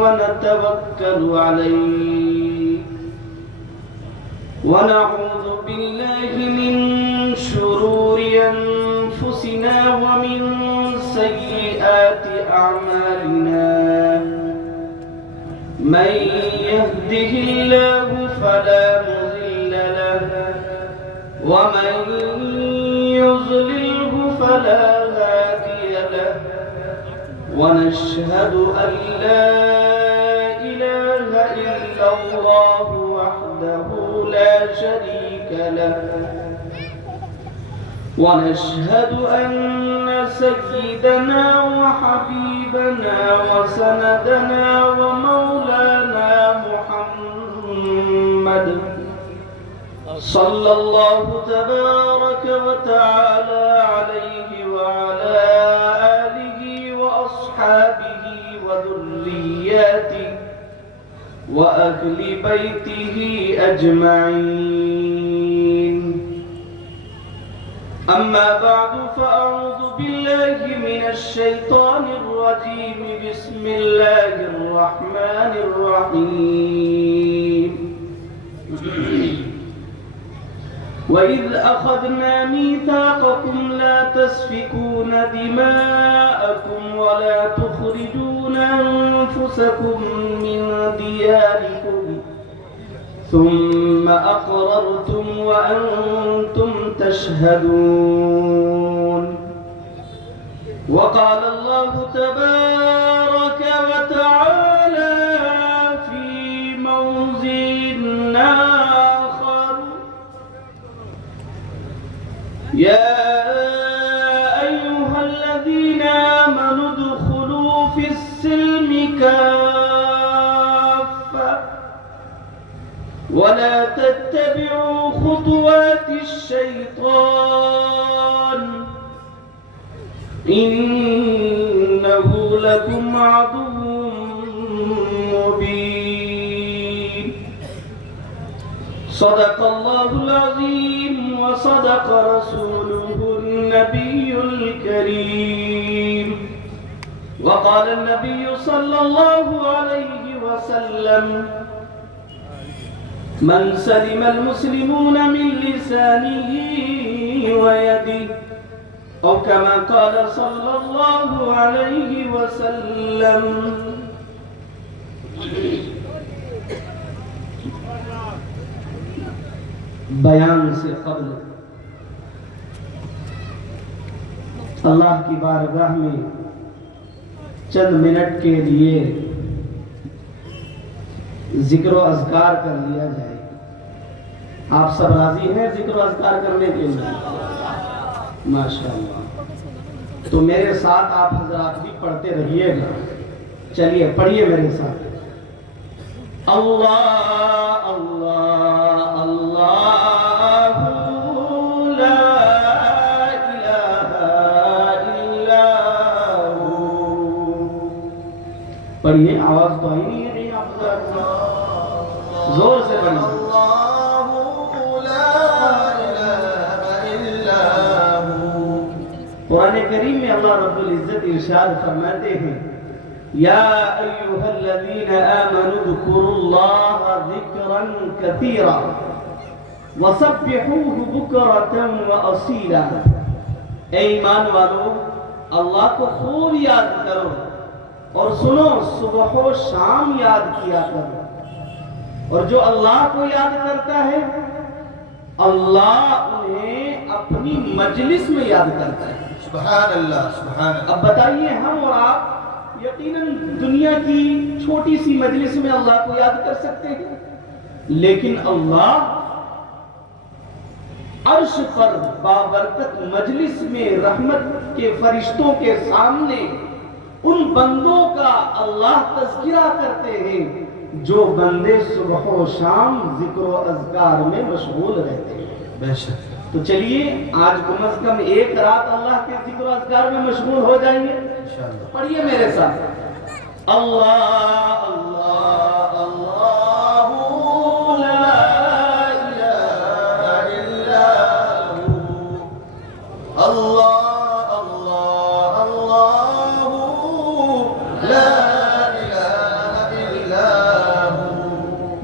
ونتوكل عليه ونعوذ بالله من شرور أنفسنا ومن سيئات أعمالنا من يهده الله فلا مضل له ومن يضلله فلا هادي له ونشهد أن لا إله إلا الله وحده لا شريك له ونشهد أن سيدنا وحبيبنا وسندنا ومولانا محمد صلى الله تبارك وتعالى عليه وعلى آله وأصحابه وذرياته وأهل بيته أجمعين أما بعد فأعوذ بالله من الشيطان الرجيم بسم الله الرحمن الرحيم وإذ أخذنا ميثاقكم لا تسفكون دماءكم ولا تخرجون أنفسكم من دياركم ثم أقررتم وأنتم تشهدون وقال الله تبارك وتعالى في موضع آخر يا أيها الذين آمنوا ادخلوا في السلم كافة ولا تتبعوا خطوات الشيطان إنه لكم عدو مبين صدق الله العظيم وصدق رسوله النبي الكريم وقال النبي صلى الله عليه وسلم من سلم المسلمون من لسانه ويده أو كما قال صلى الله عليه وسلم بیان سے قبل اللہ کی بارگاہ میں چند منٹ کے لیے ذکر و اذکار کر لیا جائے. آپ سب راضی ہیں ذکر و اذکار کرنے کے لیے؟ ماشاءاللہ. تو میرے ساتھ آپ حضرات بھی پڑھتے رہیے گا. چلیے پڑھیے میرے ساتھ. اللہ اللہ اللہ لا الہ الا ہو. پڑھیے. آواز تو آئی نہیں ہے آپ حضرات. زور سے پڑھیے. قرآن کریم میں اللہ رب العزت ارشاد فرماتے ہیں یا ایھا الذین آمنوا اذکروا اللہ ذکرا کثیرا وسبحوہ بکرۃ واصیلا. اے ایمان والو اللہ کو خوب یاد کرو اور سنو صبح و شام یاد کیا کرو. اور جو اللہ کو یاد کرتا ہے اللہ انہیں اپنی مجلس میں یاد کرتا ہے. سبحان اللہ سبحان اللہ. اب بتائیے ہم اور آپ یقیناً دنیا کی چھوٹی سی مجلس میں اللہ کو یاد کر سکتے ہیں لیکن اللہ عرش پر بابرکت مجلس میں رحمت کے فرشتوں کے سامنے ان بندوں کا اللہ تذکرہ کرتے ہیں جو بندے صبح و شام ذکر و اذکار میں مشغول رہتے ہیں. بے شک. تو چلیے آج کم از کم ایک رات اللہ کے ذکر و اذکار میں مشغول ہو جائیں گے انشاءاللہ. پڑھیے میرے ساتھ. اللہ اللہ اللہ لا الہ الا ہو. اللہ اللہ اللہ لا الہ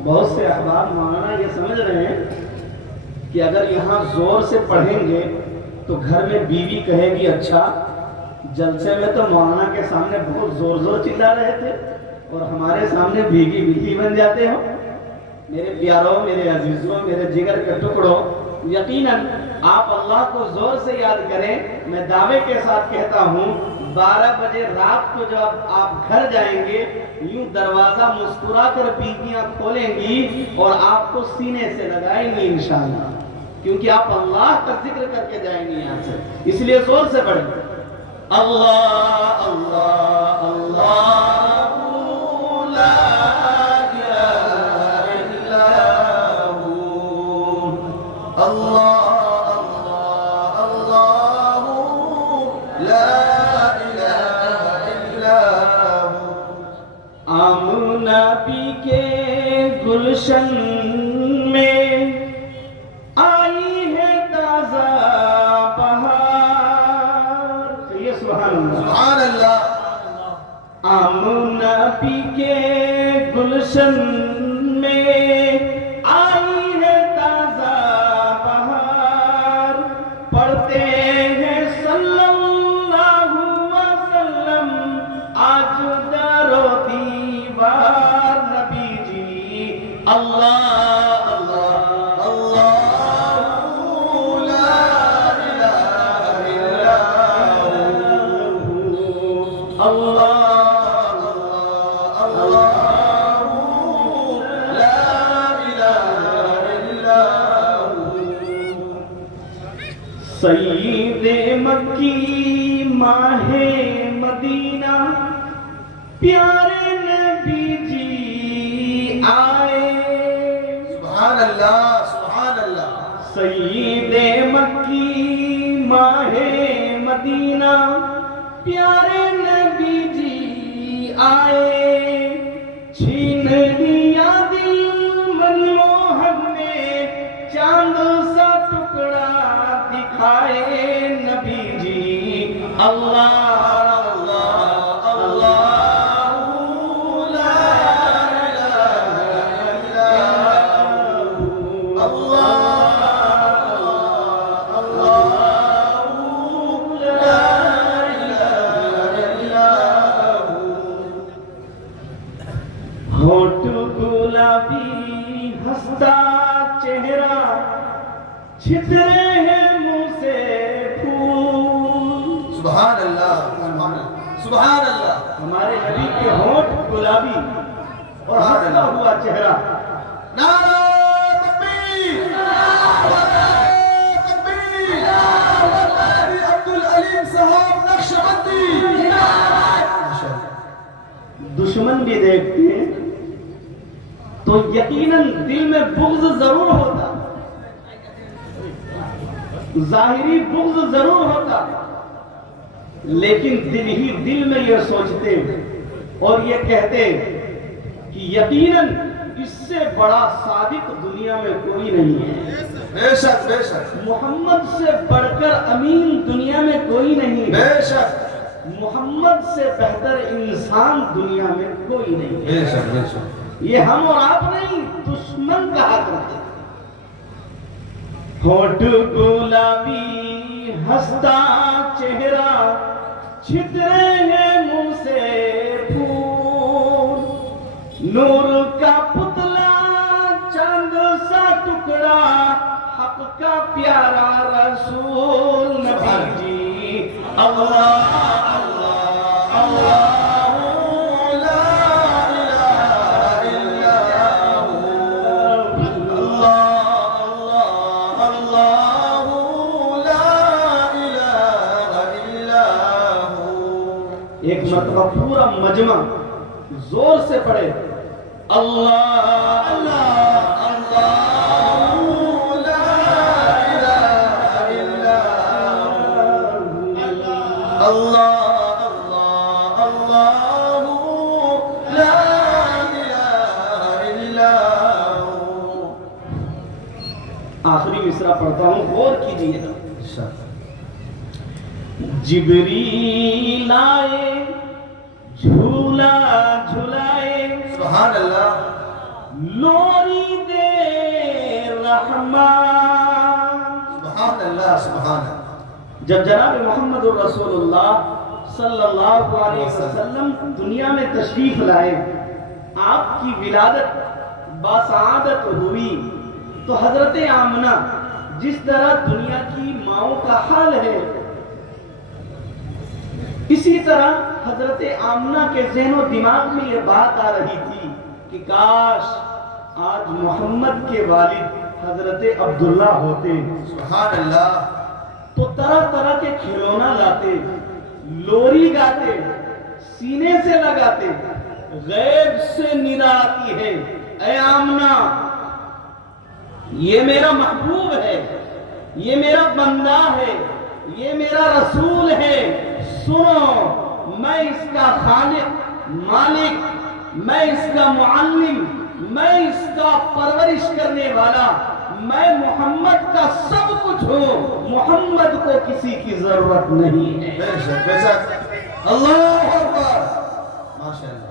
بہت سے احباب مولانا یہ سمجھ رہے ہیں کہ اگر یہاں زور سے پڑھیں گے تو گھر میں بیوی کہے گی اچھا جلسے میں تو مولانا کے سامنے بہت زور زور چلا رہے تھے اور ہمارے سامنے بھیگی بھیگی بن جاتے ہو۔ میرے پیاروں، میرے عزیزوں، میرے جگر کے ٹکڑوں، یقیناً آپ اللہ کو زور سے یاد کریں۔ میں دعوے کے ساتھ کہتا ہوں 12 بجے رات کو جب آپ گھر جائیں گے یوں دروازہ مسکرا کر بیویاں کھولیں گی اور آپ کو سینے سے لگائیں گی انشاءاللہ، کیونکہ آپ اللہ کا ذکر کر کے جائیں گے یہاں سے۔ اس لیے زور سے پڑھیں اللہ اللہ اللہ لا الہ الا ہو، اللہ اللہ اللہ لا الہ الا ہو۔ آمنہ نبی کے گلشن میں آئی ہے تازہ بہار، یہ سبحان اللہ۔ آمنہ نبی کے گلشن میں آئی ہے تازہ بہار، پڑھتے ہیں صلی اللہ وسلم آج در و دیوار، نبی جی اللہ اللہ اللہ لا الہ الا ہو، اللہ سید مکی ماہ مدینہ پیارے نبی جی آئے، سبحان اللہ سبحان اللہ۔ سید مکی ماہ مدینہ پیارے نبی جی آئے، چھین لیا دل منموہن نے چاند سا ٹکڑا دکھائے، نبی جی اللہ اللہ اللہ لا الہ الا ہو، اللہ اللہ لا الہ الا ہو۔ ہونٹ گلابی ہنستا چہرہ چھترے ہیں منہ سے پھول، سبحان اللہ سبحان اللہ۔ ہمارے نبی کے ہونٹ گلابی اور ہنستا ہوا چہرہ، نعرہ تکبیر تکبیر، عبدالعلیم صاحب نقشبندی۔ دشمن بھی دیکھتے ہیں تو یقیناً دل میں بغض ضرور ہوتا، ظاہری بغض ضرور ہوتا، لیکن دل ہی دل میں یہ سوچتے اور یہ کہتے کہ یقیناً اس سے بڑا صادق دنیا میں کوئی نہیں ہے، بے شک بے شک۔ محمد سے بڑھ کر امین دنیا میں کوئی نہیں ہے، بے شک۔ محمد سے بہتر انسان دنیا میں کوئی نہیں ہے، بے شک بے شک۔ یہ ہم اور آپ نہیں، دشمن کہا کرتے۔ ہونٹ گلابی ہنستا چہرہ چھترے ہیں منہ سے پھول، نور کا پتلا چاند سا ٹکڑا حق کا پیارا رسول، نبی جی اللہ اللہ اللہ ایک مرتبہ پورا مجمع زور سے پڑھے اللہ اللہ اللہ لا الہ الا اللہ اللہ اللہ لا الہ الا۔ آخری مصرع پڑھتا ہوں، غور کیجیے گا۔ جبریل آئے جھولا جھلائے، سبحان اللہ، لوری دے رحمان. سبحان اللہ سبحان اللہ. جب جناب محمد رسول اللہ صلی اللہ علیہ وسلم دنیا میں تشریف لائے، آپ کی ولادت باسعادت ہوئی، تو حضرت آمنہ جس طرح دنیا کی ماؤں کا حال ہے، اسی طرح حضرت آمنہ کے ذہن و دماغ میں یہ بات آ رہی تھی کہ کاش آج محمد کے والد حضرت عبداللہ ہوتے. سبحان اللہ. تو طرح طرح کے کھلونا لاتے، لوری گاتے، سینے سے لگاتے. غیب سے ندا آتی ہے، اے آمنہ یہ میرا محبوب ہے، یہ میرا بندہ ہے، یہ میرا رسول ہے. سنو، میں اس کا خالق مالک، میں اس کا معلم، میں اس کا پرورش کرنے والا، میں محمد کا سب کچھ ہوں. محمد کو کسی کی ضرورت نہیں ہے. بے شک بے شک. اللہ اکبر. ماشاءاللہ.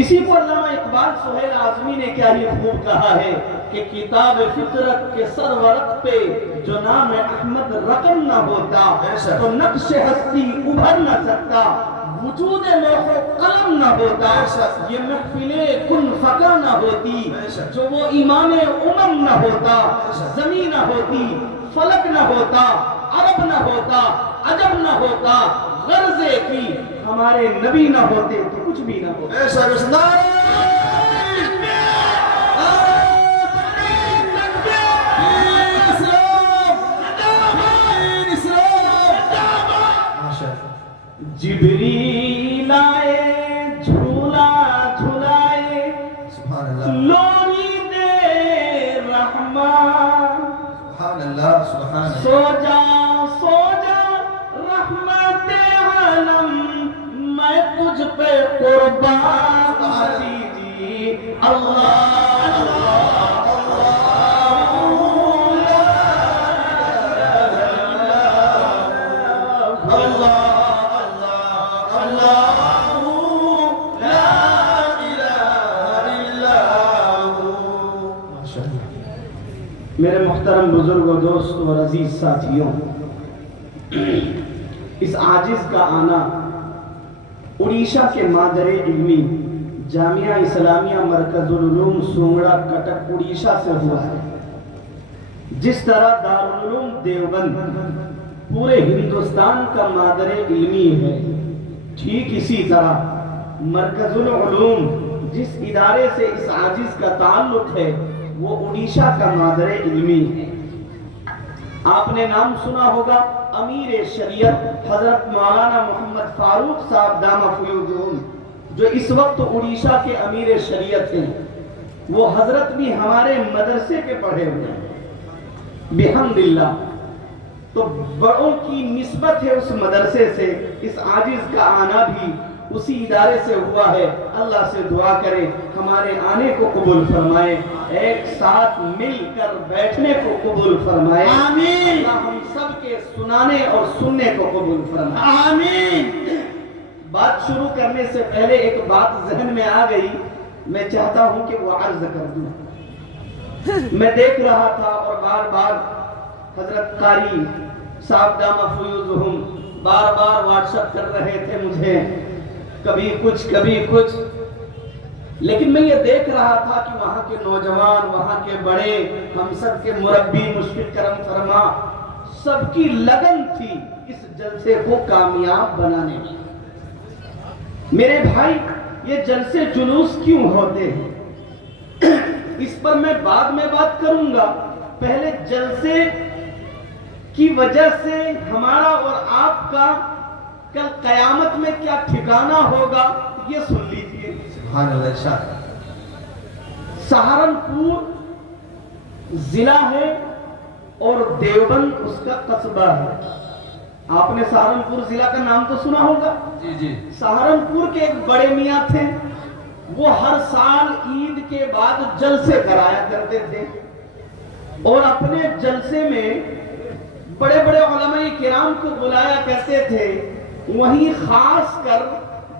اسی کو علامہ اقبال سہیل اعظمی نے کیا ہی خوب کہا ہے کہ کتاب فطرت کے سرورق پہ جو نام احمد رقم نہ ہوتا تو نقش ہستی ابھر نہ سکتا، وجود لوح و قلم نہ ہوتا، یہ محفل کن فقہ نہ ہوتی، جو وہ امام امم نہ ہوتا، زمین نہ ہوتی، فلک نہ ہوتا، عرب نہ ہوتا، عجب نہ ہوتا، غرضے کی ہمارے نبی نہ ہوتے تو کچھ بھی نہ ہوتا. بے شک بے شک. جبریل آئے جھولا جھلائے، سبحان اللہ. لوری دے رحمان. سبحان اللہ سبحان اللہ. سو جا سو جا رحمت عالم، میں تجھ پہ قربان. جی جی اللہ میرے محترم بزرگ و دوست اور عزیز ساتھیوں، اس عاجز کا آنا اڑیشہ کے مادر علمی جامعہ اسلامیہ مرکز العلوم سونگڑا کٹک اڑیشہ سے ہوا ہے. جس طرح دارالعلوم دیوبند پورے ہندوستان کا مادر علمی ہے، ٹھیک اسی طرح مرکز العلوم جس ادارے سے اس عاجز کا تعلق ہے وہ اڑیشہ کا مادر علمی ہے. آپ نے نام سنا ہوگا امیر شریعت حضرت مولانا محمد فاروق صاحب دامہ فیوضہم، جو اس وقت اڑیشہ کے امیر شریعت ہیں. وہ حضرت بھی ہمارے مدرسے کے پڑھے ہوئے ہیں بحمدللہ. تو بڑوں کی نسبت ہے اس مدرسے سے. اس عاجز کا آنا بھی اسی ادارے سے ہوا ہے. اللہ سے دعا کرے ہمارے آنے کو قبول فرمائے، ایک ساتھ مل کر بیٹھنے کو قبول فرمائے. آمین. اللہ ہم سب کے سنانے اور سننے کو قبول فرمائے. آمین. بات شروع کرنے سے پہلے ایک بات ذہن میں آ گئی، میں چاہتا ہوں کہ وہ عرض کر دوں. میں دیکھ رہا تھا اور بار بار حضرت قاری صاحب دامہ فیوضہم بار بار واٹس ایپ کر رہے تھے مجھے، کبھی کچھ کبھی کچھ. لیکن میں یہ دیکھ رہا تھا کہ وہاں کے نوجوان، وہاں کے بڑے، ہم سب کے مربی مشفق کرم فرما، سب کی لگن تھی اس جلسے کو کامیاب بنانے میں. میرے بھائی، یہ جلسے جلوس کیوں ہوتے ہیں اس پر میں بعد میں بات کروں گا. پہلے جلسے کی وجہ سے ہمارا اور آپ کا کل قیامت میں کیا ٹھکانہ ہوگا یہ سن لیجیے. سبحان اللہ. سہارنپور ضلع ہے اور دیوبند اس کا قصبہ ہے. آپ نے سہارنپور ضلع کا نام تو سنا ہوگا. جی جی. سہارنپور کے ایک بڑے میاں تھے، وہ ہر سال عید کے بعد جلسے کرایا کرتے تھے اور اپنے جلسے میں بڑے بڑے علماء کرام کو بلایا کرتے تھے. وہیں خاص کر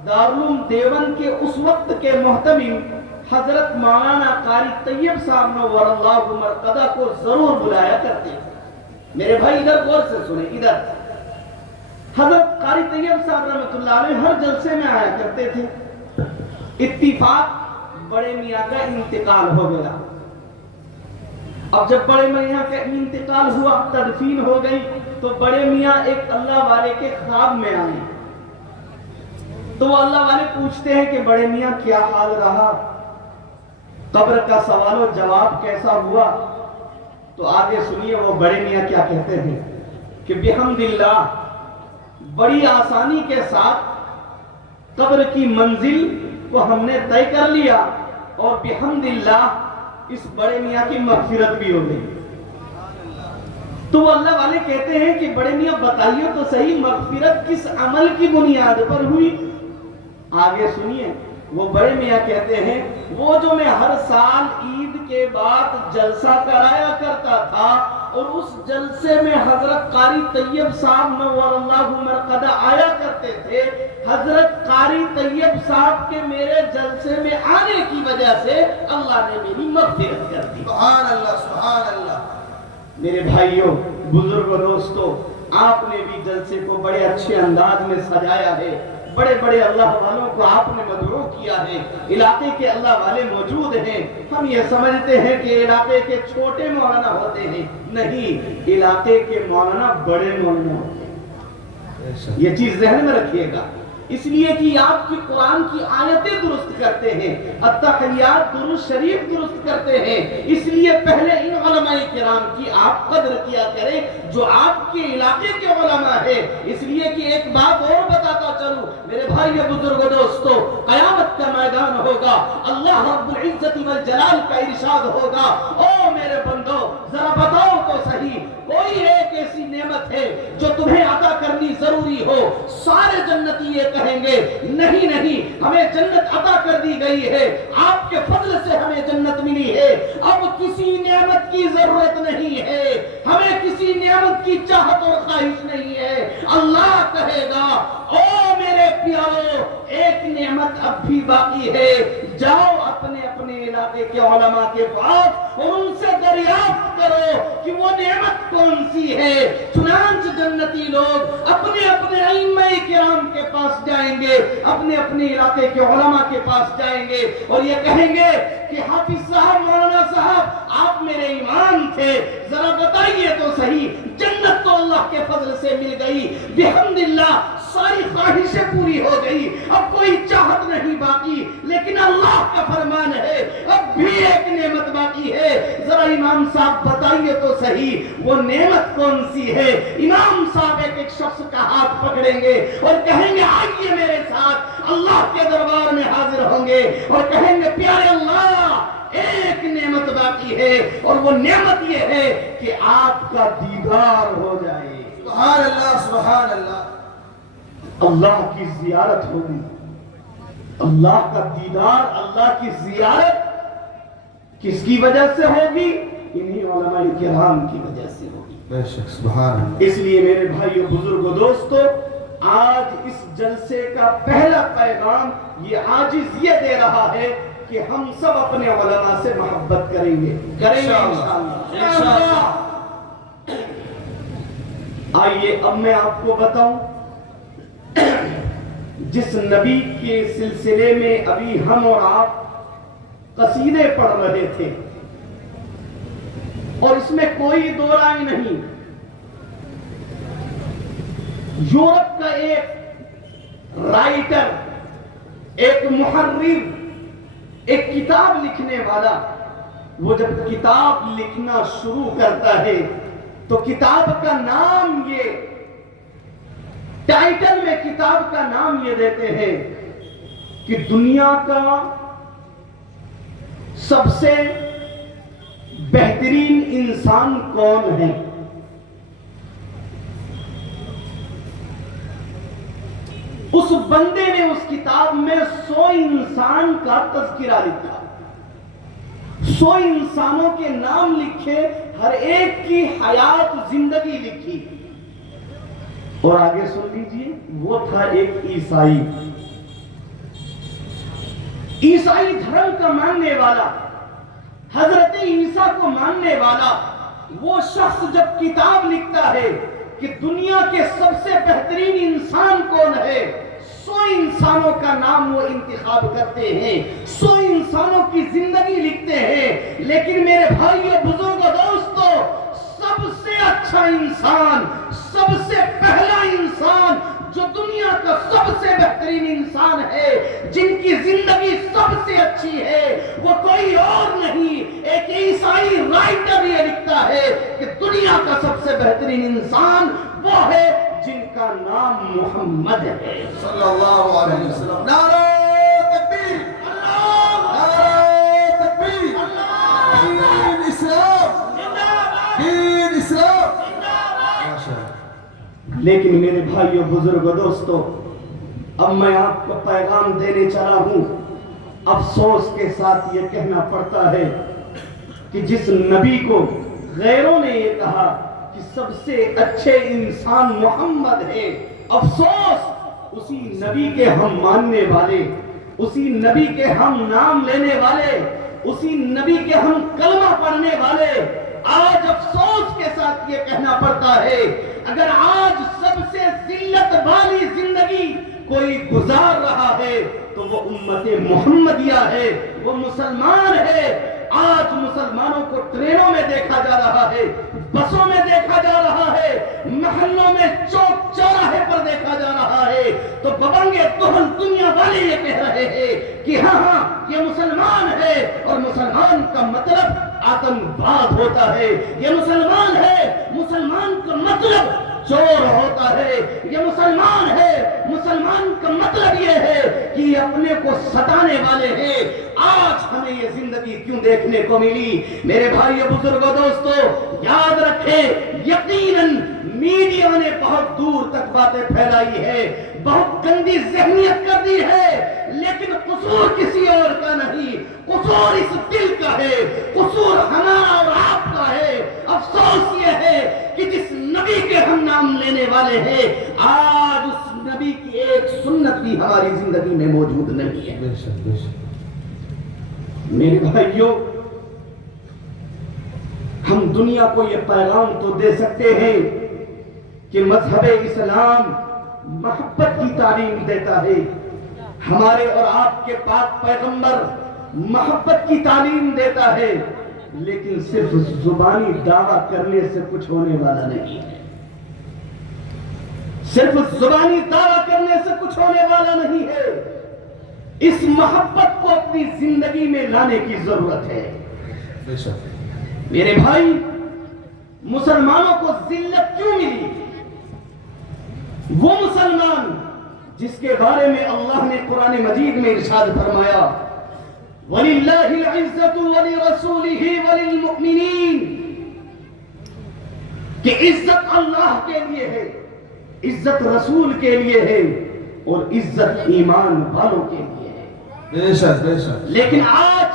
دارالعلوم دیوبند کے اس وقت کے محتمم حضرت مولانا قاری طیب صاحب نور اللہ مرقدہ کو ضرور بلایا کرتے تھے. میرے بھائی ادھر غور سے سنیں, ادھر حضرت قاری طیب صاحب رحمۃ اللہ علیہ ہر جلسے میں آیا کرتے تھے. اتفاق بڑے میاں کا انتقال ہو گیا. اب جب بڑے میاں کا انتقال ہوا, تدفین ہو گئی, تو بڑے میاں ایک اللہ والے کے خواب میں آئے. تو وہ اللہ والے پوچھتے ہیں کہ بڑے میاں کیا حال رہا, قبر کا سوال و جواب کیسا ہوا؟ تو آگے سنیے وہ بڑے میاں کیا کہتے ہیں کہ بحمد اللہ, بڑی آسانی کے ساتھ قبر کی منزل کو ہم نے طے کر لیا, اور بحمد اللہ اس بڑے میاں کی مغفرت بھی ہو گئی. تو وہ اللہ والے کہتے ہیں کہ بڑے میاں بتائیے تو صحیح, مغفرت کس عمل کی بنیاد پر ہوئی؟ آگے سنیے وہ بڑے میاں کہتے ہیں وہ جو میں ہر سال عید کے بعد جلسہ کرایا کرتا تھا, اور اس جلسے میں حضرت قاری طیب صاحب نور اللہ مرقدہ آیا کرتے تھے. حضرت قاری طیب صاحب کے میرے جلسے میں آنے کی وجہ سے اللہ نے میری مغفرت کر دی. سبحان اللہ, سبحان اللہ. میرے بھائیوں, بزرگوں, دوستوں, آپ نے بھی جلسے کو بڑے اچھے انداز میں سجایا ہے. بڑے بڑے اللہ والوں کو آپ نے مدعو کیا ہے. علاقے کے اللہ والے موجود ہیں. ہم یہ سمجھتے ہیں کہ علاقے کے چھوٹے مولانا ہوتے ہیں, نہیں, علاقے کے مولانا بڑے مولانا ہوتے ہیں. یہ چیز ذہن میں رکھیے گا. اس لیے کہ آپ کی قرآن کی آیتیں درست کرتے ہیں, التحیات درود شریف درست کرتے ہیں. اس لیے پہلے ان علماء کرام کی آپ قدر کیا کریں جو آپ کے علاقے کے علماء ہیں. اس لیے کہ ایک بات اور بتاتا چلوں میرے بھائی بزرگوں, دوستوں, قیامت کا میدان ہوگا, اللہ رب العزت والجلال کا ارشاد ہوگا, او میرے بندو ذرا بتاؤ تو صحیح, کوئی ایک ایسی نعمت ہے جو تمہیں عطا کرنی ضروری ہو؟ سارے جنتی یہ کہیں گے نہیں نہیں, ہمیں جنت عطا کر دی گئی ہے, آپ کے فضل سے ہمیں جنت ملی ہے, اب کسی نعمت کی ضرورت نہیں ہے, ہمیں کسی نعمت کی چاہت اور خواہش نہیں ہے. اللہ کہے گا او میرے پیارو, ایک نعمت اب بھی باقی ہے, جاؤ اپنے اپنے علاقے کے علماء کے پاس اور ان سے دریافت کرو کہ وہ نعمت کون سی ہے. چنانچہ جنتی لوگ اپنے اپنے ائمہ کرام کے پاس جائیں گے, اپنے اپنے علاقے کے علماء کے پاس جائیں گے, اور یہ کہیں گے کہ حافظ صاحب, مولانا صاحب, آپ میرے امام تھے, ذرا بتائیے تو صحیح, جنت تو اللہ کے فضل سے مل گئی, بحمد اللہ ساری خواہشیں پوری ہو گئی, اب کوئی چاہت نہیں باقی, لیکن اللہ کا فرمان ہے اب بھی ایک نعمت باقی ہے. ذرا امام صاحب بتائیے تو صحیح وہ نعمت کون سی ہے؟ امام صاحب ایک شخص کا ہاتھ پکڑیں گے اور کہیں گے آئیے میرے ساتھ, اللہ کے دربار میں حاضر ہوں گے اور کہیں گے پیارے اللہ, ایک نعمت باقی ہے, اور وہ نعمت یہ ہے کہ آپ کا دیدار ہو جائے. سبحان اللہ, سبحان اللہ. اللہ کی زیارت ہوگی, اللہ کا دیدار, اللہ کی زیارت کس کی وجہ سے ہوگی؟ انہی علماء کرام کی وجہ سے ہوگی. بے شک, سبحان اللہ. اس لیے میرے بھائیو, بزرگوں, دوستو, آج اس جلسے کا پہلا پیغام یہ عاجز یہ دے رہا ہے کہ ہم سب اپنے علماء سے محبت کریں گے انشاءاللہ. آئیے اب میں آپ کو بتاؤں, جس نبی کے سلسلے میں ابھی ہم اور آپ قصیدے پڑھ رہے تھے, اور اس میں کوئی دو رائے نہیں, یورپ کا ایک رائٹر, ایک محرر, ایک کتاب لکھنے والا, وہ جب کتاب لکھنا شروع کرتا ہے تو کتاب کا نام, یہ ٹائٹل میں کتاب کا نام یہ دیتے ہیں کہ دنیا کا سب سے بہترین انسان کون ہے. اس بندے نے اس کتاب میں 100 انسان کا تذکرہ لکھا, 100 انسانوں کے نام لکھے, ہر ایک کی حیات زندگی لکھی. اور آگے سن لیجئے, وہ تھا ایک عیسائی. عیسائی دھرم کا ماننے والا، حضرت عیسیٰ کو ماننے والا وہ شخص جب کتاب لکھتا ہے کہ دنیا کے سب سے بہترین انسان کون ہے، 100 انسانوں کا نام وہ انتخاب کرتے ہیں، 100 انسانوں کی زندگی لکھتے ہیں، لیکن میرے بھائیوں، بزرگوں، دوستوں، سب سے اچھا انسان، سب سے پہلا انسان، جو دنیا کا سب سے بہترین انسان ہے، جن کی زندگی سب سے اچھی ہے، وہ کوئی اور نہیں، ایک عیسائی رائٹر یہ لکھتا ہے کہ دنیا کا سب سے بہترین انسان وہ ہے جن کا نام محمد ہے صلی اللہ علیہ وسلم۔ نعرہ تکبیر، نعرہ تکبیر، دین اسلام، دین اسلام۔ لیکن میرے بھائیوں، بزرگوں، دوستوں، اب میں آپ کو پیغام دینے چلا ہوں۔ افسوس کے ساتھ یہ کہنا پڑتا ہے کہ جس نبی کو غیروں نے یہ کہا کہ سب سے اچھے انسان محمد ہے، افسوس اسی نبی کے ہم ماننے والے، اسی نبی کے ہم نام لینے والے، اسی نبی کے ہم کلمہ پڑھنے والے، آج افسوس کے ساتھ یہ کہنا پڑتا ہے، اگر آج سب سے ذلت والی زندگی کوئی گزار رہا ہے تو وہ امت محمدیہ ہے، وہ مسلمان ہے۔ آج مسلمانوں کو ٹرینوں میں دیکھا جا رہا ہے، بسوں میں دیکھا جا رہا ہے، محلوں میں چوک چوراہے پر دیکھا جا رہا ہے، تو ببنگے توہل دنیا والے یہ کہہ رہے ہیں کہ ہاں یہ مسلمان ہے، اور مسلمان کا مطلب آتنکواد ہوتا ہے، یہ مسلمان ہے، مسلمان کا مطلب چور ہوتا ہے، یہ مسلمان ہے، مسلمان کا مطلب یہ ہے کہ یہ اپنے کو ستانے والے ہیں۔ آج ہمیں یہ زندگی کیوں دیکھنے کو ملی؟ میرے بھائیو، بزرگوں، دوستو، یاد رکھیں، یقیناً میڈیا نے بہت دور تک باتیں پھیلائی ہے، بہت گندی ذہنیت کر دی ہے، لیکن قصور کسی اور کا نہیں، قصور اس دل کا ہے، قصور ہمارا اور آپ کا ہے۔ افسوس یہ ہے کہ جس نبی کے ہم نام لینے والے ہیں، آج اس نبی کی ایک سنت بھی ہماری زندگی میں موجود نہیں ہے۔ میرے بھائیوں، ہم دنیا کو یہ پیغام تو دے سکتے ہیں کہ مذہب اسلام محبت کی تعلیم دیتا ہے، ہمارے اور آپ کے پاک پیغمبر محبت کی تعلیم دیتا ہے، لیکن صرف زبانی دعویٰ کرنے سے کچھ ہونے والا نہیں ہے، صرف زبانی دعویٰ کرنے سے کچھ ہونے والا نہیں ہے، اس محبت کو اپنی زندگی میں لانے کی ضرورت ہے۔ میرے بھائی، مسلمانوں کو ذلت کیوں ملی؟ وہ مسلمان جس کے بارے میں اللہ نے قرآن مجید میں ارشاد فرمایا، وَلِلَّهِ الْعِزَّةُ وَلِرَسُولِهِ وَلِلْمُؤْمِنِينَ، کہ عزت اللہ کے لیے ہے، عزت رسول کے لیے ہے، اور عزت ایمان والوں کے لیے ہے۔ بے شک، بے شک۔ لیکن آج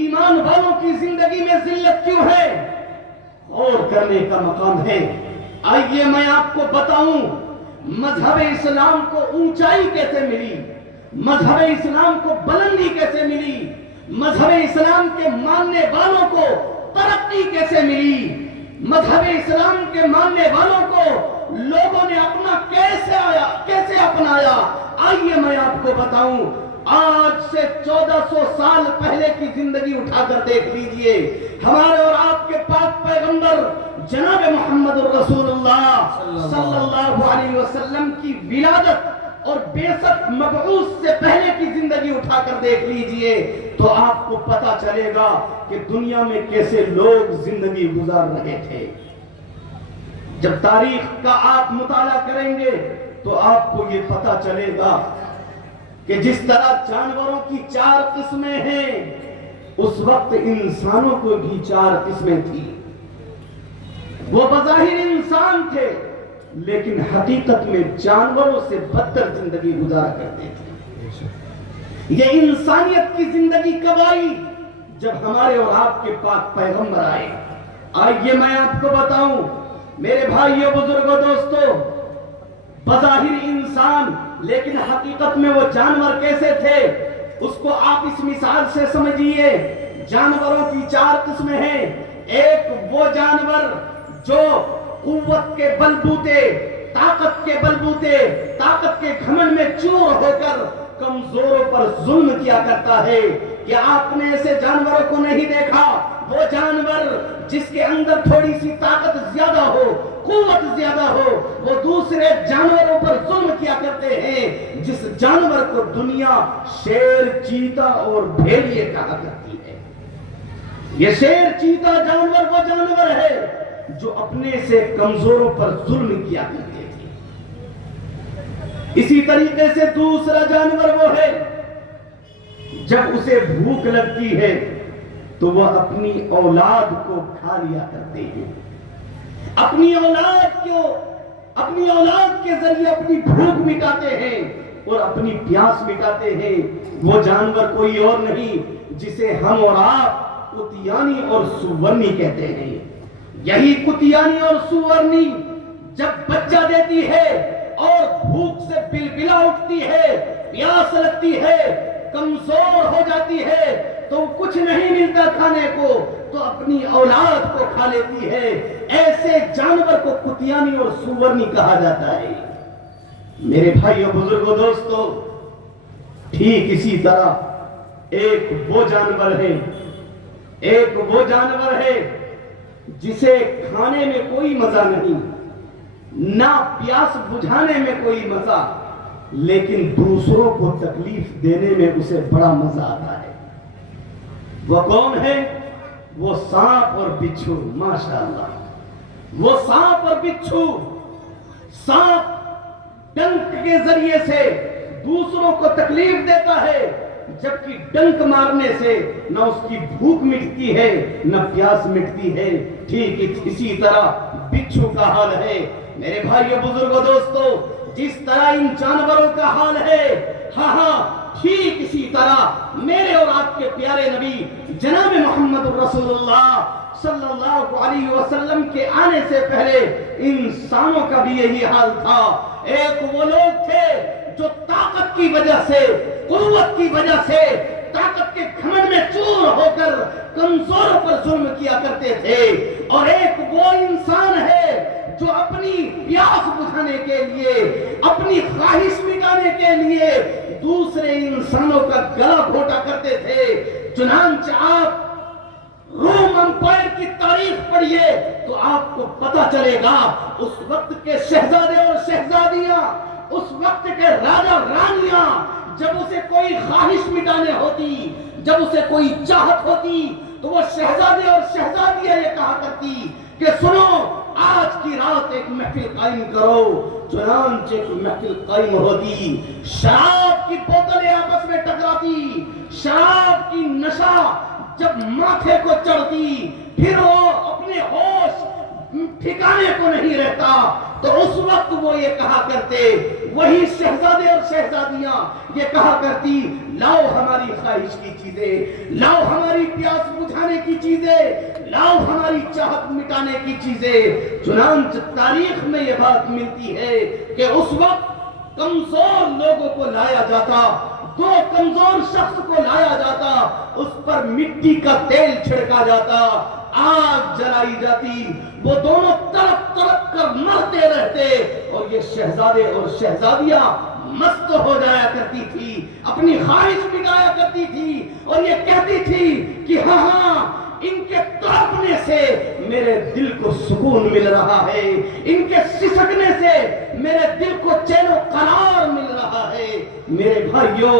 ایمان والوں کی زندگی میں ذلت کیوں ہے؟ غور کرنے کا مقام ہے۔ آئیے میں آپ کو بتاؤں مذہب اسلام کو اونچائی کیسے ملی، مذہب اسلام کو بلندی کیسے ملی، مذہب اسلام کے ماننے والوں کو ترقی کیسے ملی، مذہب اسلام کے ماننے والوں کو لوگوں نے اپنا کیسے اپنایا۔ آئیے میں آپ کو بتاؤں، آج سے 1400 سال پہلے کی زندگی اٹھا کر دیکھ لیجئے، ہمارے اور آپ کے پاک پیغمبر جناب محمد الرسول اللہ صلی اللہ علیہ وسلم کی ولادت اور بعثت مبعوث سے پہلے کی زندگی اٹھا کر دیکھ لیجئے، تو آپ کو پتا چلے گا کہ دنیا میں کیسے لوگ زندگی گزار رہے تھے۔ جب تاریخ کا آپ مطالعہ کریں گے تو آپ کو یہ پتا چلے گا کہ جس طرح جانوروں کی 4 قسمیں ہیں، اس وقت انسانوں کو بھی 4 قسمیں تھیں۔ وہ بظاہر انسان تھے، لیکن حقیقت میں جانوروں سے بدتر زندگی گزارا کرتے تھے۔ یہ انسانیت کی زندگی کب آئی؟ جب ہمارے اور آپ کے پاک پیغمبر آئے۔ آئیے میں آپ کو بتاؤں میرے بھائیوں، بزرگوں، دوستوں، بظاہر انسان لیکن حقیقت میں وہ جانور کیسے تھے؟ اس کو آپ اس مثال سے سمجھیے، جانوروں کی 4 قسمیں ہیں۔ ایک وہ جانور جو قوت کے بلبوتے، طاقت کے بلبوتے، طاقت کے گھمنڈ میں چور ہو کر کمزوروں پر ظلم کیا کرتا ہے۔ کیا آپ نے ایسے جانوروں کو نہیں دیکھا؟ وہ جانور جس کے اندر تھوڑی سی طاقت زیادہ ہو، قوت زیادہ ہو، وہ دوسرے جانوروں پر ظلم کیا کرتے ہیں۔ جس جانور کو دنیا شیر، چیتا اور بھیڑیے کہا کرتی ہے، یہ شیر، چیتا جانور وہ جانور ہے جو اپنے سے کمزوروں پر ظلم کیا کرتے تھے۔ اسی طریقے سے دوسرا جانور وہ ہے جب اسے بھوک لگتی ہے تو وہ اپنی اولاد کو کھا لیا کرتے ہیں، اپنی اولاد کے ذریعے اپنی بھوک مٹاتے ہیں اور اپنی پیاس مٹاتے ہیں۔ وہ جانور کوئی اور نہیں جسے ہم اور آپ کتیانی اور سورنی کہتے ہیں۔ یہی کتیانی اور سورنی جب بچہ دیتی ہے اور بھوک سے بلبلا اٹھتی ہے، پیاس لگتی ہے، کمزور ہو جاتی ہے، تو کچھ نہیں ملتا کھانے کو تو اپنی اولاد کو کھا لیتی ہے۔ ایسے جانور کو کتیانی اور سورنی کہا جاتا ہے۔ میرے بھائیوں، بزرگوں، دوستو، ٹھیک اسی طرح ایک وہ جانور ہے جسے کھانے میں کوئی مزہ نہیں، نہ پیاس بجھانے میں کوئی مزہ، لیکن دوسروں کو تکلیف دینے میں اسے بڑا مزہ آتا ہے۔ وہ کون ہے؟ وہ سانپ اور بچھو۔ ماشاءاللہ، وہ سانپ اور بچھو۔ سانپ ڈنک کے ذریعے سے دوسروں کو تکلیف دیتا ہے، جبکہ ڈنک مارنے سے نہ اس کی بھوک مٹتی ہے نہ پیاس مٹتی ہے۔ ٹھیک اسی طرح بچھو کا حال ہے۔ میرے بھائیو، بزرگوں، دوستو، جس طرح ان جانوروں کا حال ہے، ہاں ٹھیک اسی طرح میرے اور آپ کے پیارے نبی جناب محمد رسول اللہ صلی اللہ علیہ وسلم کے آنے سے پہلے انسانوں کا بھی یہی حال تھا۔ ایک وہ لوگ تھے جو طاقت کی وجہ سے، قوت کی وجہ سے، طاقت کے گھمنڈ میں چور ہو کر کمزوروں پر ظلم کیا کرتے تھے، اور ایک وہ انسان ہے جو اپنی پیاس بجھانے کے لیے، اپنی خواہش مٹانے کے لیے دوسرے انسانوں کا گلا گھوٹا کرتے تھے۔ چنانچہ آپ روم امپائر کی تاریخ پڑھیے تو آپ کو پتا چلے گا اس وقت کے شہزادے اور شہزادیاں، اس وقت کے راجا رانیاں، جب اسے کوئی خواہش مٹانے ہوتی، جب اسے کوئی چاہت ہوتی، تو وہ شہزادے اور شہزادیاں یہ کہا کرتی کہ سنو، آج کی رات ایک محفل قائم کرو۔ چنانچہ ایک محفل قائم ہوتی، شراب کی بوتلیں آپس میں ٹکراتی، شراب کی نشہ جب ماتھے کو چڑھتی، پھر وہ اپنے ہوش ٹھکانے کو نہیں رہتا، تو اس وقت وہ یہ کہا کرتے، وہی شہزادے اور شہزادیاں یہ کہا کرتی، لاؤ ہماری خواہش کی چیزیں، لاؤ ہماری پیاس بجھانے کی چیزیں، لاؤ ہماری چاہت مٹانے کی چیزیں۔ چنانچہ تاریخ میں یہ بات ملتی ہے کہ اس وقت کمزور لوگوں کو لایا جاتا، دو کمزور شخص کو لایا جاتا، اس پر مٹی کا تیل چھڑکا جاتا، آگ جلائی جاتی، وہ دونوں تڑپ تڑپ کر مرتے رہتے، اور یہ شہزادے اور شہزادیاں مست ہو جایا کرتی تھی، اپنی خواہش مٹایا کرتی تھی، اور یہ کہتی تھی کہ ہاں ان کے تڑپنے سے میرے دل کو سکون مل رہا ہے، ان کے سسکنے سے میرے دل کو چین و قرار مل رہا ہے۔ میرے بھائیوں،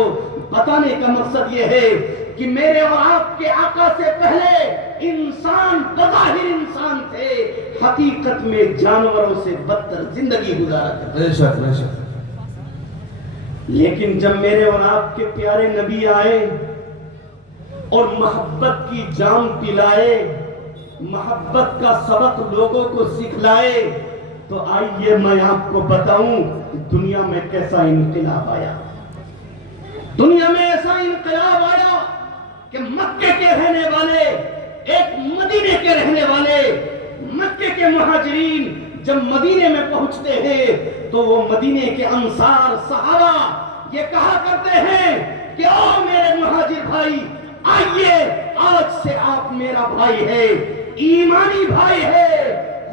بتانے کا مقصد یہ ہے کہ میرے اور آپ کے آقا سے پہلے انسان بظاہر انسان تھے، حقیقت میں جانوروں سے بدتر زندگی گزارا کرتے تھے۔ لیکن جب میرے اور آپ کے پیارے نبی آئے اور محبت کی جام پلائے، محبت کا سبق لوگوں کو سکھلائے، تو آئیے میں آپ کو بتاؤں دنیا میں کیسا انقلاب آیا۔ دنیا میں ایسا انقلاب آیا کہ مکے کے رہنے والے، ایک مدینے کے رہنے والے، مکے کے مہاجرین جب مدینے میں پہنچتے ہیں تو وہ مدینے کے انصار صحابہ یہ کہا کرتے ہیں کہ او میرے مہاجر بھائی، آئیے آج سے آپ میرا بھائی ہے، ایمانی بھائی ہے،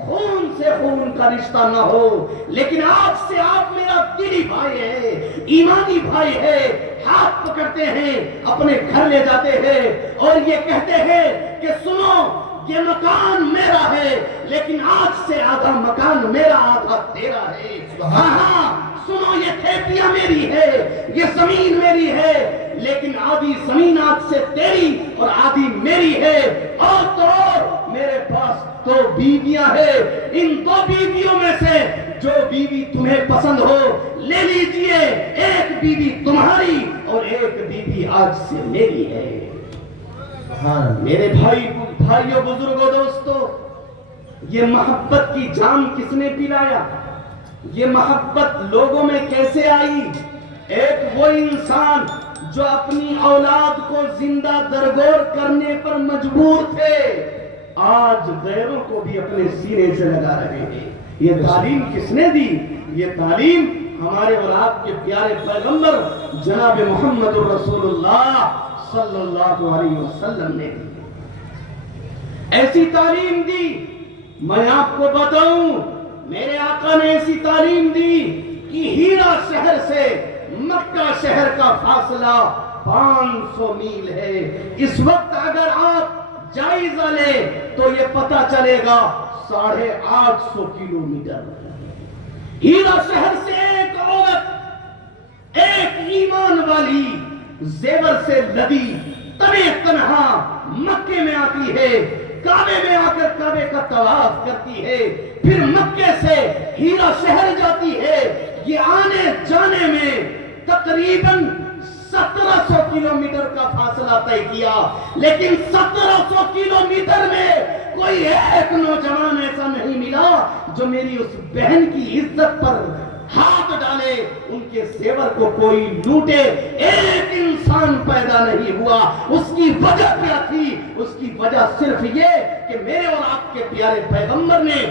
خون سے خون کا رشتہ نہ ہو، لیکن آج سے آپ میرا دلی بھائی ہے، ایمانی بھائی ہے۔ ہاتھ پکڑتے ہیں، اپنے گھر لے جاتے ہیں اور یہ کہتے ہیں کہ سنو، یہ مکان میرا ہے، لیکن آج سے آدھا مکان میرا آدھا تیرا ہے۔ ہاں سنو، یہ کھیتیاں میری ہے، یہ زمین میری ہے، لیکن آدھی زمین آج سے تیری اور آدھی میری ہے۔ اور تو اور میرے پاس 2 بیویاں ہیں، ان 2 بیویوں میں سے جو بیوی تمہیں پسند ہو لے لیجئے، ایک بیوی تمہاری اور ایک بیوی آج سے میری ہے۔ میرے بھائیوں، بزرگوں، دوستو، یہ محبت کی جام کس نے پلایا؟ یہ محبت لوگوں میں کیسے آئی؟ ایک وہ انسان جو اپنی اولاد کو زندہ درگور کرنے پر مجبور تھے، آج غیروں کو بھی اپنے سینے سے لگا رہے ہیں۔ یہ تعلیم کس نے دی؟ یہ تعلیم ہمارے اور آپ کے پیارے پیغمبر جناب محمد الرسول اللہ صلی اللہ علیہ وسلم نے دی۔ ایسی تعلیم دی، میں آپ کو بتاؤں، میرے آقا نے ایسی تعلیم دی کہ ہیرا شہر سے مکہ شہر کا فاصلہ 500 میل ہے۔ اس وقت اگر آپ جائزہ لیں تو یہ پتہ چلے گا 850 کلومیٹر۔ ہیرا شہر سے ایک عورت، ایک ایمان والی، زیور سے لدی، تنے تنہا مکے میں آتی ہے، کعبے میں آ کر کعبے کا طواف کرتی ہے، پھر مکے سے ہیرا شہر جاتی ہے۔ یہ آنے جانے میں تقریباً 1700 کلومیٹر کا فاصلہ طے کیا، لیکن 1700 کلومیٹر میں کوئی ایک نوجوان ایسا نہیں ملا جو میری اس بہن کی عزت پر ہاتھ ڈالے، ان کے زیور کو کوئی لوٹے۔ ایک انسان پیدا نہیں ہوا۔ اس کی وجہ کیا تھی؟ اس کی وجہ صرف یہ کہ میرے اور آپ کے پیارے پیغمبر نے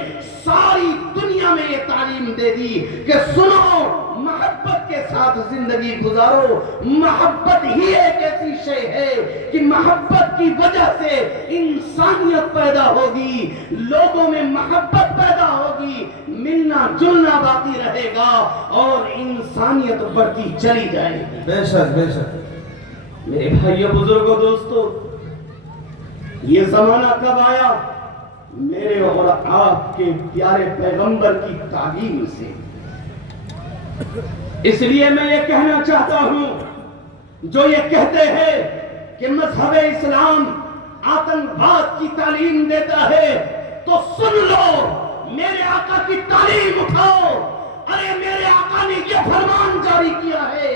ساری دنیا میں یہ تعلیم دے دی کہ سنو، محبت کے ساتھ زندگی گزارو۔ محبت ہی ایک ایسی شے ہے کہ محبت کی وجہ سے انسانیت پیدا ہوگی، لوگوں میں محبت پیدا ہوگی، ملنا جلنا باقی رہے گا اور انسانیت بڑھتی چلی جائے گی۔ بے شک بے شک۔ میرے بھائیو، بزرگوں، دوستو، یہ زمانہ کب آیا؟ میرے اور آپ کے پیارے پیغمبر کی تعلیم سے۔ اس لیے میں یہ کہنا چاہتا ہوں، جو یہ کہتے ہیں کہ مذہب اسلام آتنکواد کی تعلیم دیتا ہے، تو سن لو، میرے آقا کی تعلیم اٹھاؤ۔ ارے میرے آقا نے یہ فرمان جاری کیا ہے،